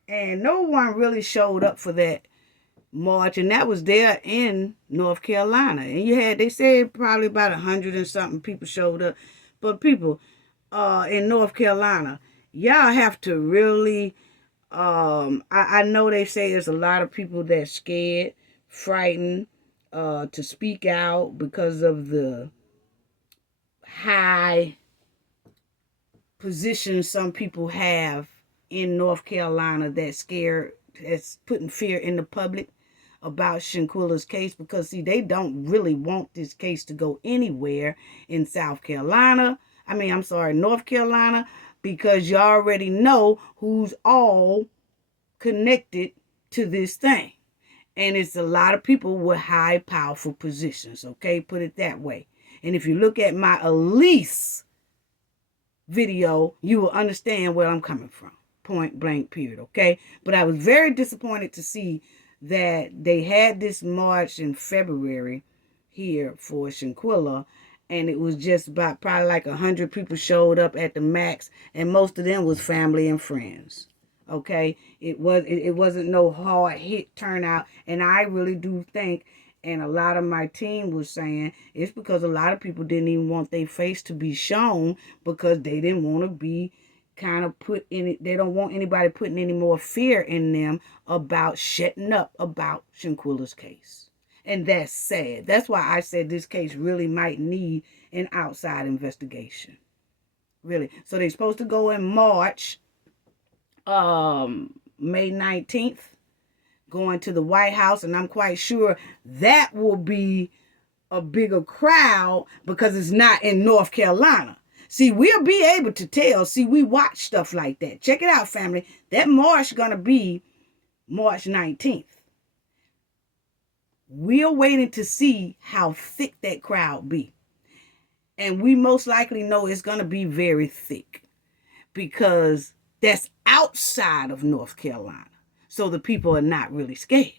And no one really showed up for that march, and that was there in North Carolina. And you had, they said probably about 100 and something people showed up. But people in North Carolina, y'all have to really, I know they say there's a lot of people that's scared, frightened to speak out because of the high position some people have in North Carolina that's scared, that's putting fear in the public about Shanquilla's case, because see, they don't really want this case to go anywhere in North Carolina, because you already know who's all connected to this thing. And it's a lot of people with high, powerful positions, okay? Put it that way. And if you look at my Elise video, you will understand where I'm coming from. Point blank period, okay? But I was very disappointed to see that they had this march in February here for Shanquilla, and it was just about probably like 100 people showed up at the max, and most of them was family and friends. Okay, it wasn't no hard hit turnout, and I really do think, and a lot of my team was saying, it's because a lot of people didn't even want their face to be shown, because they didn't want to be kind of put in it. They don't want anybody putting any more fear in them about shutting up about Shanquilla's case. And that's sad. That's why I said this case really might need an outside investigation. Really. So they're supposed to go in March, May 19th, going to the White House. And I'm quite sure that will be a bigger crowd because it's not in North Carolina. See, we'll be able to tell. See, we watch stuff like that. Check it out, family. That march going to be March 19th. We're waiting to see how thick that crowd be. And we most likely know it's going to be very thick because that's outside of North Carolina. So the people are not really scared.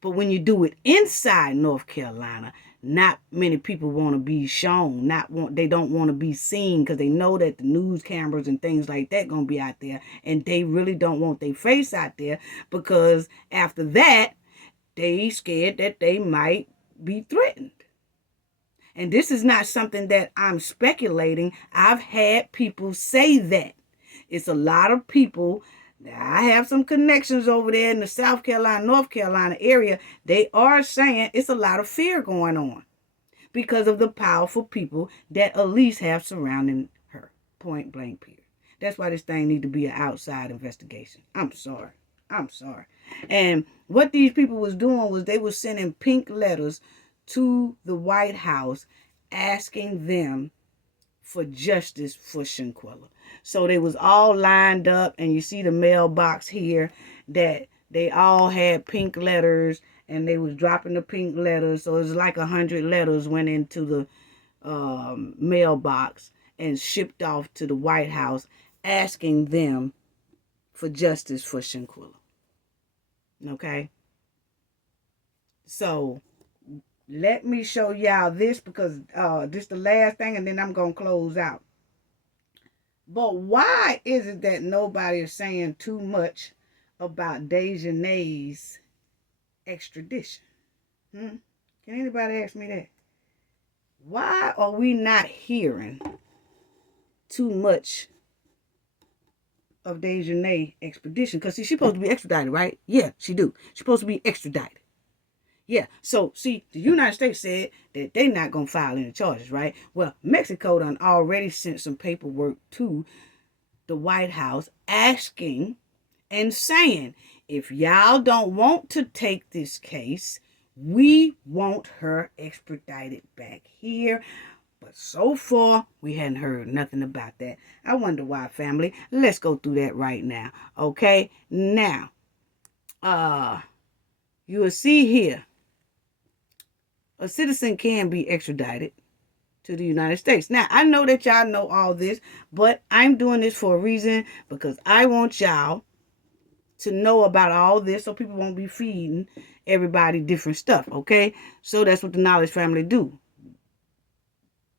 But when you do it inside North Carolina, not many people want to be shown. They don't want to be seen because they know that the news cameras and things like that going to be out there. And they really don't want their face out there because after that, they scared that they might be threatened. And this is not something that I'm speculating. I've had people say that. It's a lot of people. I have some connections over there in the South Carolina, North Carolina area. They are saying it's a lot of fear going on because of the powerful people that Elise have surrounding her. Point blank period. That's why this thing need to be an outside investigation. I'm sorry. And what these people was doing was they were sending pink letters to the White House asking them for justice for Shanquella. So they was all lined up, and you see the mailbox here that they all had pink letters, and they was dropping the pink letters. So it was like 100 letters went into the mailbox and shipped off to the White House asking them for justice for Shanquella. Okay? So let me show y'all this because this is the last thing, and then I'm going to close out. But why is it that nobody is saying too much about Dejanae's extradition? Can anybody ask me that? Why are we not hearing too much of Dejanae extradition? Because see, she's supposed to be extradited, right? Yeah, she do. She's supposed to be extradited. Yeah, so see, the United States said that they're not going to file any charges, right? Well, Mexico done already sent some paperwork to the White House asking and saying, if y'all don't want to take this case, we want her extradited back here. But so far, we hadn't heard nothing about that. I wonder why, family. Let's go through that right now, okay? Now, you will see here, a citizen can be extradited to the United States. Now, I know that y'all know all this, but I'm doing this for a reason because I want y'all to know about all this so people won't be feeding everybody different stuff, okay? So that's what the Knowledge family do.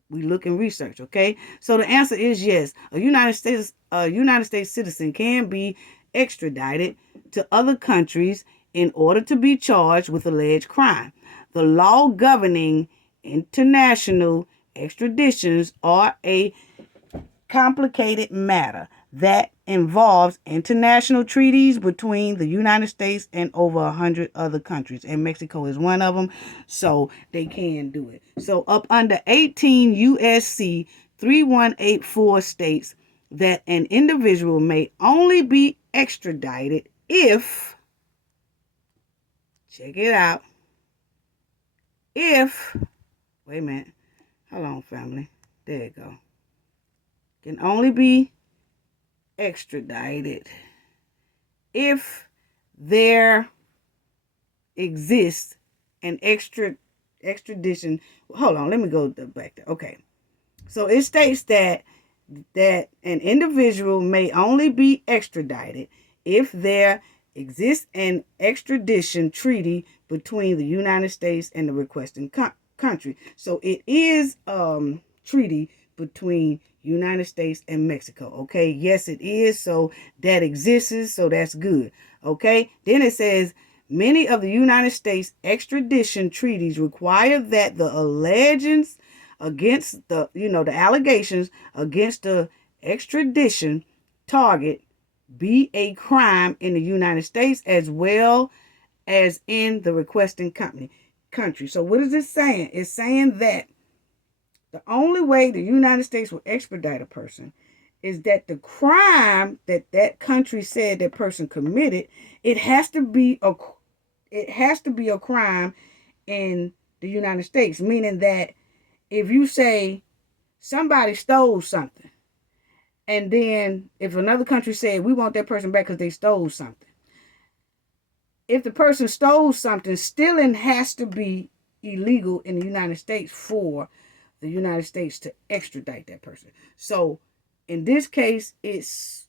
We look and research, okay? So the answer is yes. A United States citizen can be extradited to other countries in order to be charged with alleged crime. The law governing international extraditions are a complicated matter that involves international treaties between the United States and over 100 other countries. And Mexico is one of them, so they can do it. So up under 18 U.S.C. 3184 states that an individual may only be extradited if, check it out, if, wait a minute, hold on, family, there you go, can only be extradited if there exists an extradition. Hold on, let me go back there. Okay, so it states that an individual may only be extradited if there exists an extradition treaty between the United States and the requesting country. So it is treaty between United States and Mexico. Okay, yes it is. So that exists, so that's good. Okay, then it says many of the United States extradition treaties require that the allegations against the allegations against the extradition target be a crime in the United States as well as in the requesting company. country. So what is it saying? It's saying that the only way the United States will extradite a person is that the crime that that country said that person committed, it has to be a crime in the United States, meaning that if you say somebody stole something, and then if another country said we want that person back because they stole something, if the person stole something, stealing has to be illegal in the United States for the United States to extradite that person. So in this case, it's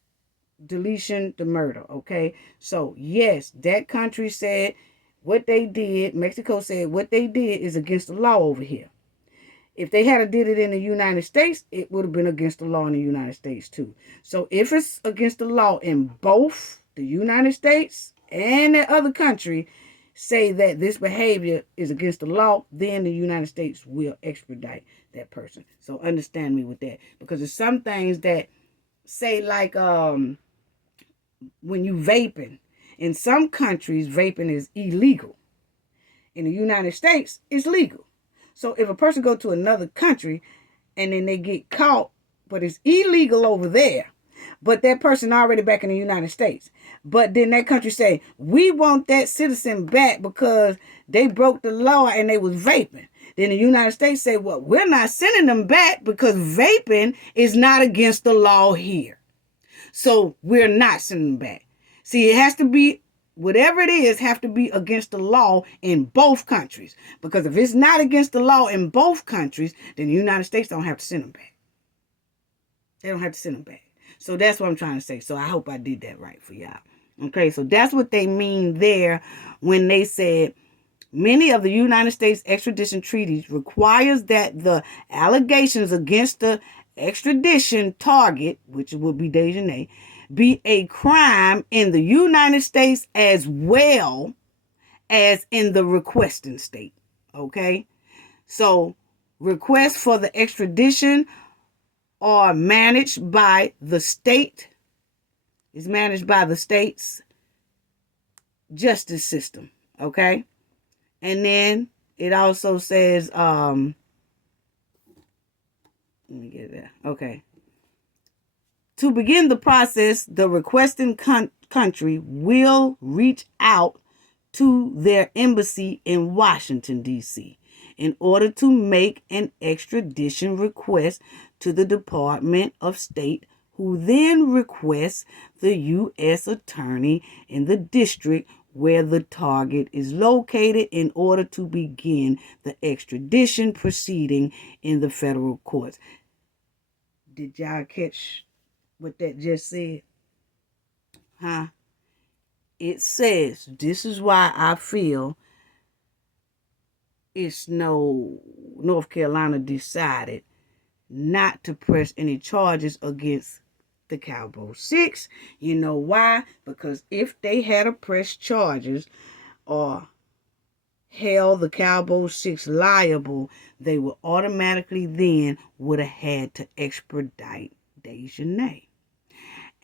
deletion the murder, okay? So yes, that country said what they did, Mexico said what they did is against the law over here. If they had did it in the United States, it would have been against the law in the United States too. So if it's against the law in both the United States and the other country say that this behavior is against the law, then the United States will extradite that person. So understand me with that. Because there's some things that say like when you vaping. In some countries, vaping is illegal. In the United States, it's legal. So if a person go to another country and then they get caught, but it's illegal over there, but that person already back in the United States, but then that country say, we want that citizen back because they broke the law and they was vaping. Then the United States say, well, we're not sending them back because vaping is not against the law here. So we're not sending them back. See, it has to be, whatever it is, have to be against the law in both countries. Because if it's not against the law in both countries, then the United States don't have to send them back. They don't have to send them back. So that's what I'm trying to say. So I hope I did that right for y'all. Okay, so that's what they mean there when they said many of the United States extradition treaties requires that the allegations against the extradition target, which would be Dejanae, be a crime in the United States as well as in the requesting state. Okay? So requests for the extradition are managed by the state. It's managed by the state's justice system. Okay? And then it also says, let me get there. Okay. To begin the process, the requesting country will reach out to their embassy in Washington, D.C. in order to make an extradition request to the Department of State, who then requests the U.S. Attorney in the district where the target is located in order to begin the extradition proceeding in the federal courts. Did y'all catch what that just said? Huh? It says, this is why I feel it's no, North Carolina decided not to press any charges against the Cabo 6. You know why? Because if they had pressed charges or held the Cabo 6 liable, they would automatically then would have had to extradite Dejanae.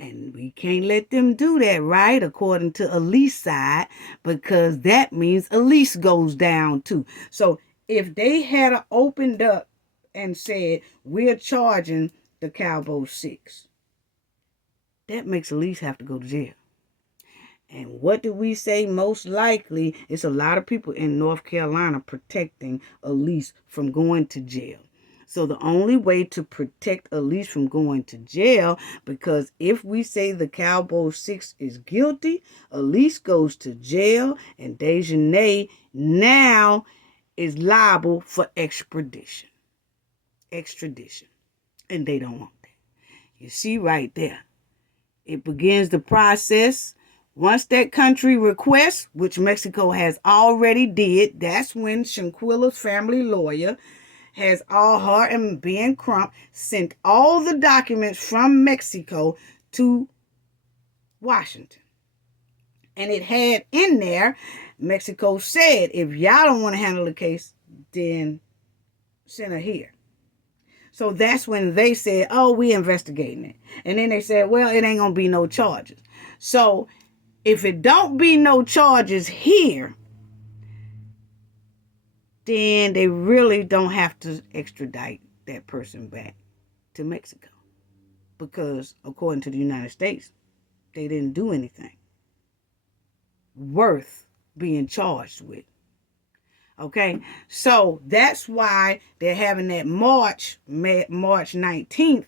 And we can't let them do that, right? According to Elise side, because that means Elise goes down too. So if they had opened up and said, we're charging the Cabo 6, that makes Elise have to go to jail. And what do we say? Most likely, it's a lot of people in North Carolina protecting Elise from going to jail. So the only way to protect Elise from going to jail, because if we say the Cabo 6 is guilty, Elise goes to jail, and Dejanae now is liable for extradition. And they don't want that. You see right there. It begins the process. Once that country requests, which Mexico has already did, that's when Shanquilla's family lawyer has all her and Ben Crump sent all the documents from Mexico to Washington. And it had in there, Mexico said, if y'all don't want to handle the case, then send her here. So that's when they said, oh, we investigating it. And then they said, well, it ain't going to be no charges. So if it don't be no charges here, then they really don't have to extradite that person back to Mexico. Because according to the United States, they didn't do anything worth being charged with. Okay, so that's why they're having that March 19th,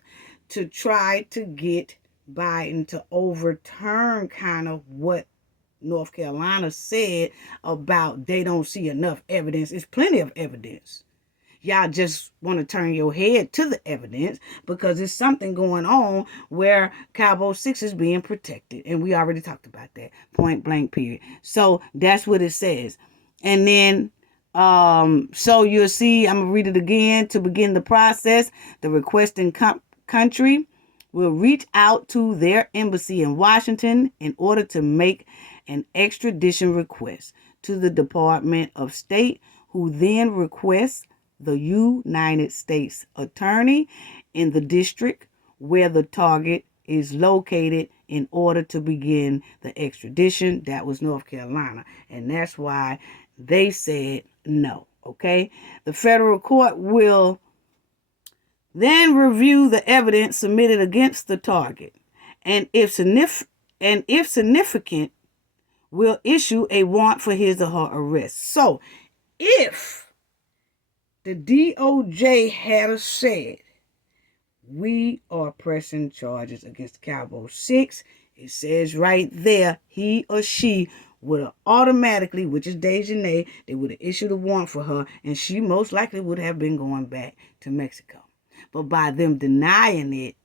to try to get Biden to overturn kind of what North Carolina said about they don't see enough evidence. It's plenty of evidence. Y'all just want to turn your head to the evidence because there's something going on where Cabo 6 is being protected. And we already talked about that. Point blank, period. So that's what it says. And then, so you'll see, I'm going to read it again. To begin the process, the requesting country will reach out to their embassy in Washington in order to make an extradition request to the Department of State, who then requests the United States Attorney in the district where the target is located in order to begin the extradition. That was North Carolina. And that's why they said no. Okay. The federal court will then review the evidence submitted against the target. And if significant, will issue a warrant for his or her arrest. So if the DOJ had said, we are pressing charges against Cabo 6, it says right there, he or she would have automatically, which is Dejanae, they would have issued a warrant for her, and she most likely would have been going back to Mexico. But by them denying it,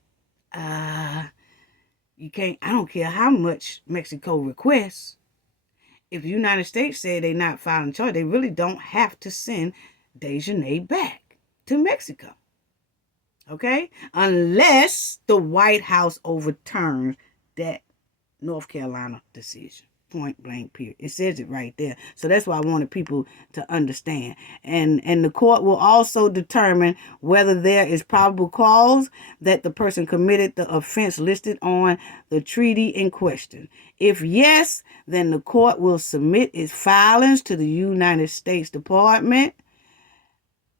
you can't, I don't care how much Mexico requests. If the United States say they're not filing charge, they really don't have to send Dejanae back to Mexico. Okay? Unless the White House overturns that North Carolina decision. Point blank, period. It says it right there. So that's why I wanted people to understand. And the court will also determine whether there is probable cause that the person committed the offense listed on the treaty in question. If yes, then the court will submit its filings to the United States Department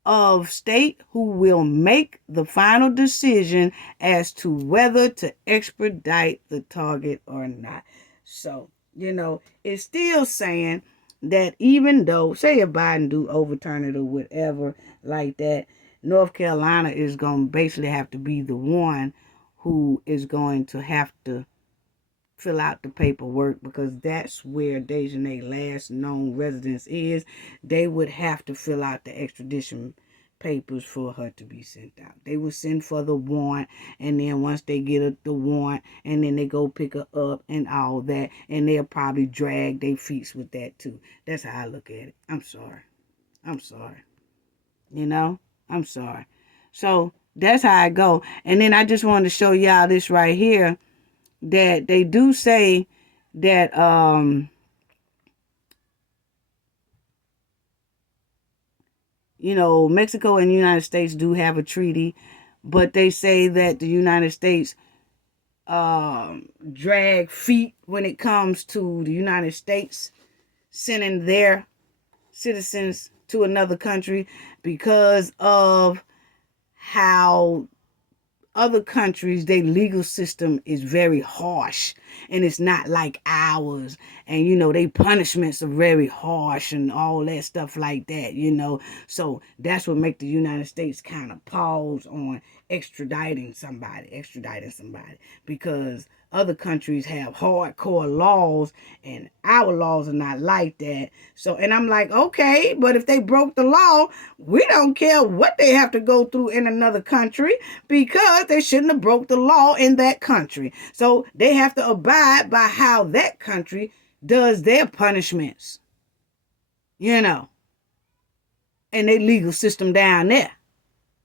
of State, who will make the final decision as to whether to extradite the target or not. So, you know, it's still saying that even though, say if Biden do overturn it or whatever like that, North Carolina is going to basically have to be the one who is going to have to fill out the paperwork, because that's where Dejanae's last known residence is. They would have to fill out the extradition papers for her to be sent out. They will send for the warrant, and then once they get the warrant, and then they go pick her up and all that, and they'll probably drag their feet with that too. That's how I look at it. I'm sorry. You know, I'm sorry. So that's how I go. And then I just wanted to show y'all this right here, that they do say that you know, Mexico and the United States do have a treaty, but they say that the United States drag feet when it comes to the United States sending their citizens to another country because of how other countries, their legal system is very harsh, and it's not like ours. And, you know, their punishments are very harsh and all that stuff like that, you know. So that's what makes the United States kind of pause on extraditing somebody, because other countries have hardcore laws and our laws are not like that. So, and I'm like, okay, but if they broke the law, we don't care what they have to go through in another country, because they shouldn't have broke the law in that country. So they have to abide by how that country does their punishments, you know, and their legal system down there.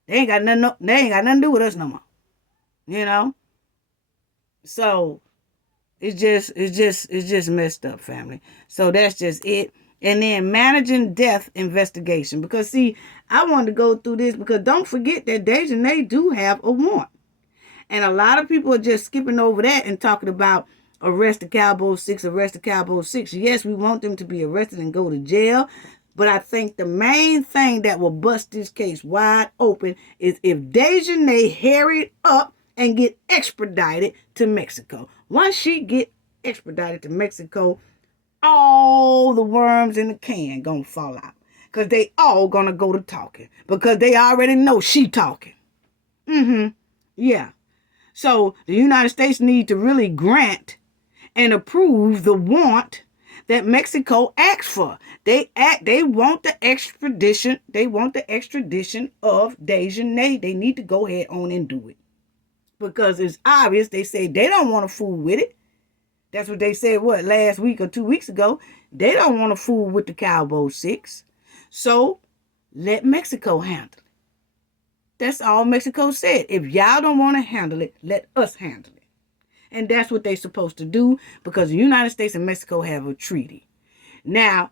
They ain't got nothing to do with us no more, you know. So it's just messed up, family. So that's just it. And then managing death investigation. Because, see, I wanted to go through this because don't forget that Dejanae do have a warrant. And a lot of people are just skipping over that and talking about arrest the Cabo 6. Yes, we want them to be arrested and go to jail. But I think the main thing that will bust this case wide open is if Dejanae hurried up and get extradited to Mexico. Once she get extradited to Mexico, all the worms in the can gonna fall out. Because they all gonna go to talking. Because they already know she talking. Yeah. So the United States need to really grant and approve the warrant that Mexico asked for. They want the extradition. They want the extradition of Dejanae. They need to go ahead on and do it. Because it's obvious they say they don't want to fool with it. That's what they said, last week or 2 weeks ago. They don't want to fool with the Cabo 6. So let Mexico handle it. That's all Mexico said. If y'all don't want to handle it, let us handle it. And that's what they're supposed to do because the United States and Mexico have a treaty. Now,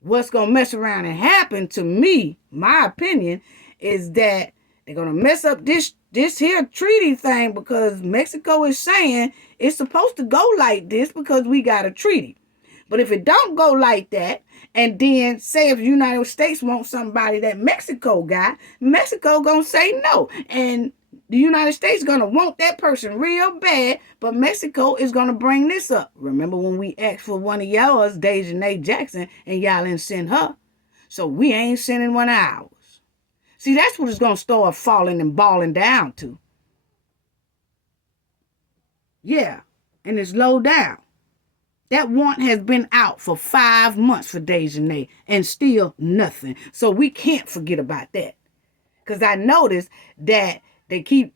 what's going to mess around and happen to me, my opinion, is that they're going to mess up this here treaty thing because Mexico is saying it's supposed to go like this because we got a treaty. But if it don't go like that, and then say if the United States wants somebody that Mexico got, Mexico gonna say no. And the United States gonna want that person real bad, but Mexico is gonna bring this up. Remember when we asked for one of yours, Dejanae Jackson, and y'all didn't send her? So we ain't sending one of ours. See, that's what it's gonna start falling and balling down to. Yeah, and it's low down. That warrant has been out for 5 months for Dejanae and still nothing. So we can't forget about that. Because I noticed that they keep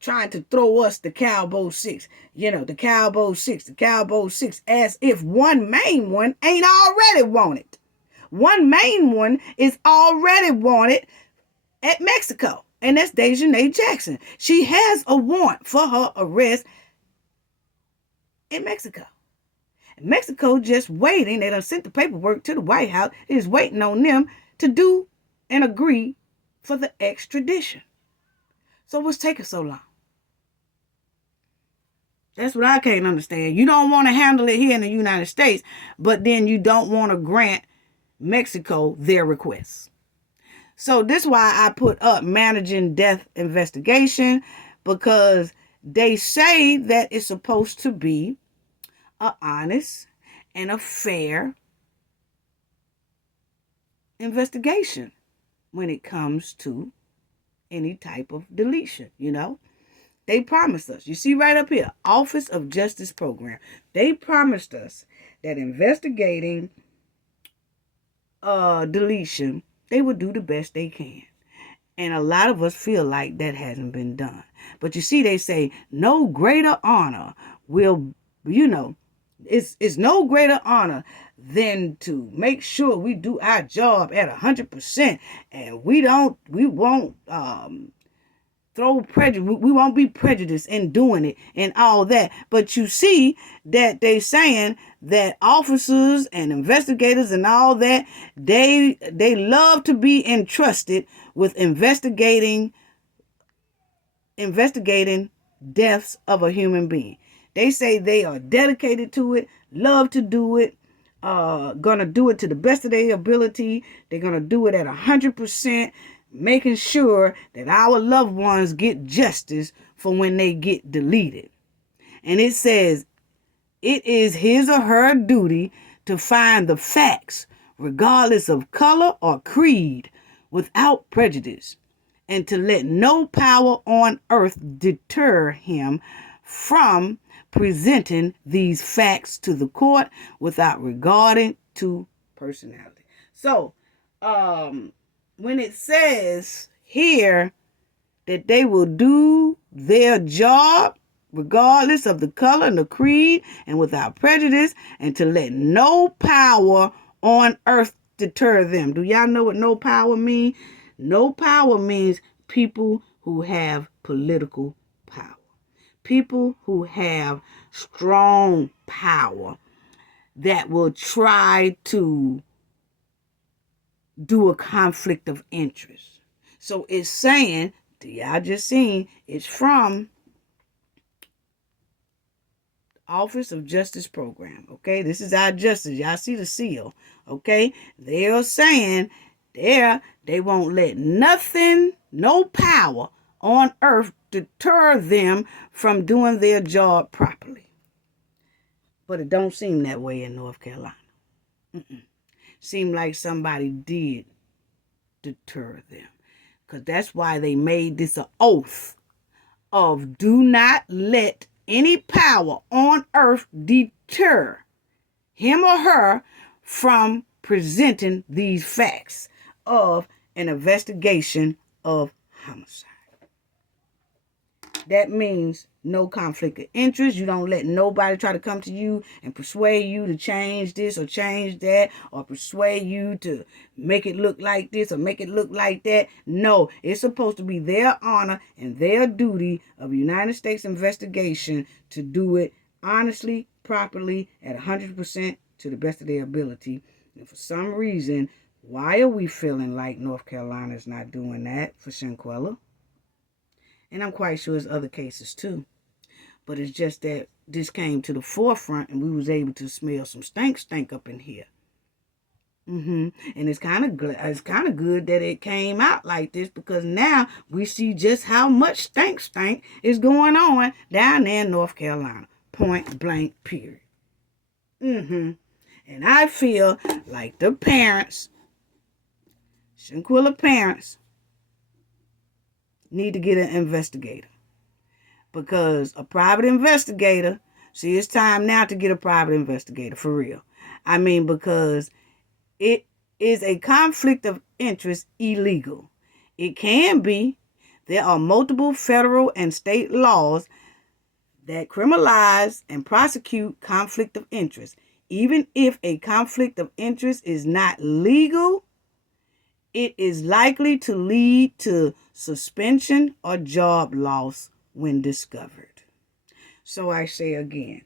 trying to throw us the Cabo 6. You know, the Cabo 6, as if one main one ain't already wanted. One main one is already wanted at Mexico. And that's Dejanae Jackson. She has a warrant for her arrest in Mexico. Mexico just waiting. They done sent the paperwork to the White House. It is waiting on them to do and agree for the extradition. So what's taking so long? That's what I can't understand. You don't want to handle it here in the United States, but then you don't want to grant Mexico their requests. So this is why I put up managing death investigation, because they say that it's supposed to be a honest and a fair investigation when it comes to any type of deletion, you know. They promised us, you see right up here, Office of Justice Program. They promised us that investigating deletion, they would do the best they can. And a lot of us feel like that hasn't been done. But you see, they say no greater honor will, you know, it's no greater honor than to make sure we do our job at 100%, and we won't throw prejudice. We won't be prejudiced in doing it and all that. But you see that they saying that officers and investigators and all that, they love to be entrusted with investigating deaths of a human being. They say they are dedicated to it, love to do it, gonna do it to the best of their ability. They're gonna do it at 100%, making sure that our loved ones get justice for when they get deleted. And it says it is his or her duty to find the facts, regardless of color or creed, without prejudice, and to let no power on earth deter him from presenting these facts to the court without regarding to personality. So, when it says here that they will do their job regardless of the color and the creed and without prejudice, and to let no power on earth deter them. Do y'all know what no power means? No power means people who have political power. People who have strong power that will try to do a conflict of interest. So it's saying, y'all just seen, it's from Office of Justice Program. Okay, this is our justice. Y'all see the seal. Okay, they are saying they won't let nothing, no power on earth deter them from doing their job properly. But it don't seem that way in North Carolina. Seem like somebody did deter them, because that's why they made this an oath of do not let any power on earth deter him or her from presenting these facts of an investigation of homicide. That means no conflict of interest. You don't let nobody try to come to you and persuade you to change this or change that, or persuade you to make it look like this or make it look like that. No, it's supposed to be their honor and their duty of United States investigation to do it honestly, properly, at 100% to the best of their ability. And for some reason, why are we feeling like North Carolina is not doing that for Shanquella? And I'm quite sure there's other cases too. But it's just that this came to the forefront and we was able to smell some stank up in here. And it's kind of good that it came out like this, because now we see just how much stank is going on down there in North Carolina. Point blank, period. And I feel like the parents, Shanquilla parents, need to get an investigator. Because a private investigator, see, it's time now to get a private investigator, for real. I mean, because it is a conflict of interest illegal. It can be. There are multiple federal and state laws that criminalize and prosecute conflict of interest. Even if a conflict of interest is not legal, it is likely to lead to suspension or job loss when discovered. So I say again,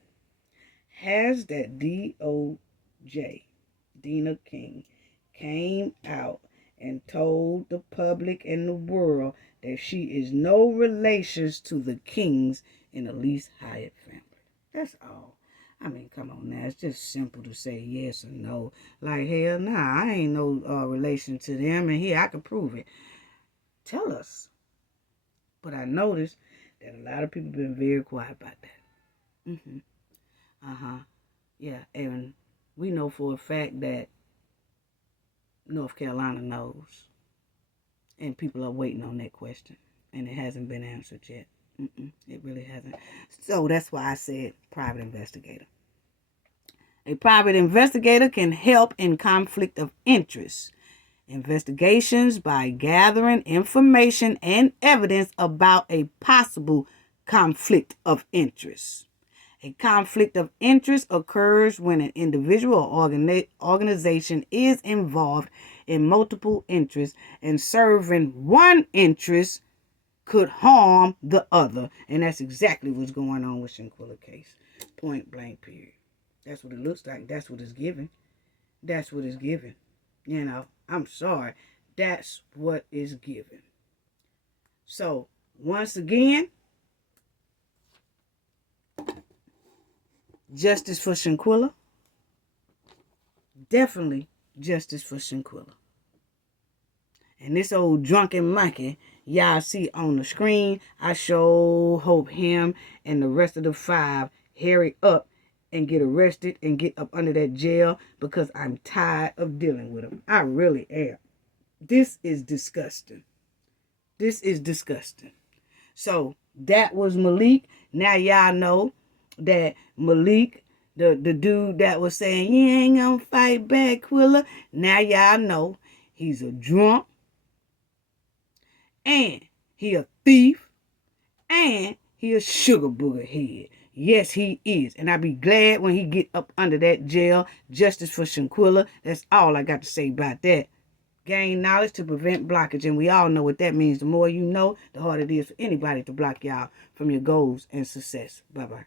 has that DOJ, Dina King, came out and told the public and the world that she is no relations to the Kings in the Elise Hyatt family? That's all. I mean, come on now. It's just simple to say yes or no. Like, hell nah, I ain't no relation to them, and here, I can prove it. Tell us. But I noticed that a lot of people been very quiet about that. Yeah, and we know for a fact that North Carolina knows. And people are waiting on that question. And it hasn't been answered yet. It really hasn't. So that's why I said private investigator. A private investigator can help in conflict of interest investigations by gathering information and evidence about a possible conflict of interest. A conflict of interest occurs when an individual or organization is involved in multiple interests, and serving one interest could harm the other. And that's exactly what's going on with Shanquilla case. Point blank, period. That's what it looks like. That's what it's given. That's what it's given. You know, I'm sorry. That's what is given. So, once again, justice for Shanquilla. Definitely justice for Shanquilla. And this old drunken monkey y'all see on the screen, I sure hope him and the rest of the 5 hurry up and get arrested and get up under that jail, because I'm tired of dealing with them. I really am. This is disgusting. This is disgusting. So that was Malik. Now y'all know that Malik, the dude that was saying, you ain't gonna fight back, Quilla. Now y'all know he's a drunk, and he a thief, and he a sugar booger head. Yes, he is. And I'll be glad when he get up under that jail. Justice for Shanquilla. That's all I got to say about that. Gain knowledge to prevent blockage. And we all know what that means. The more you know, the harder it is for anybody to block y'all from your goals and success. Bye-bye.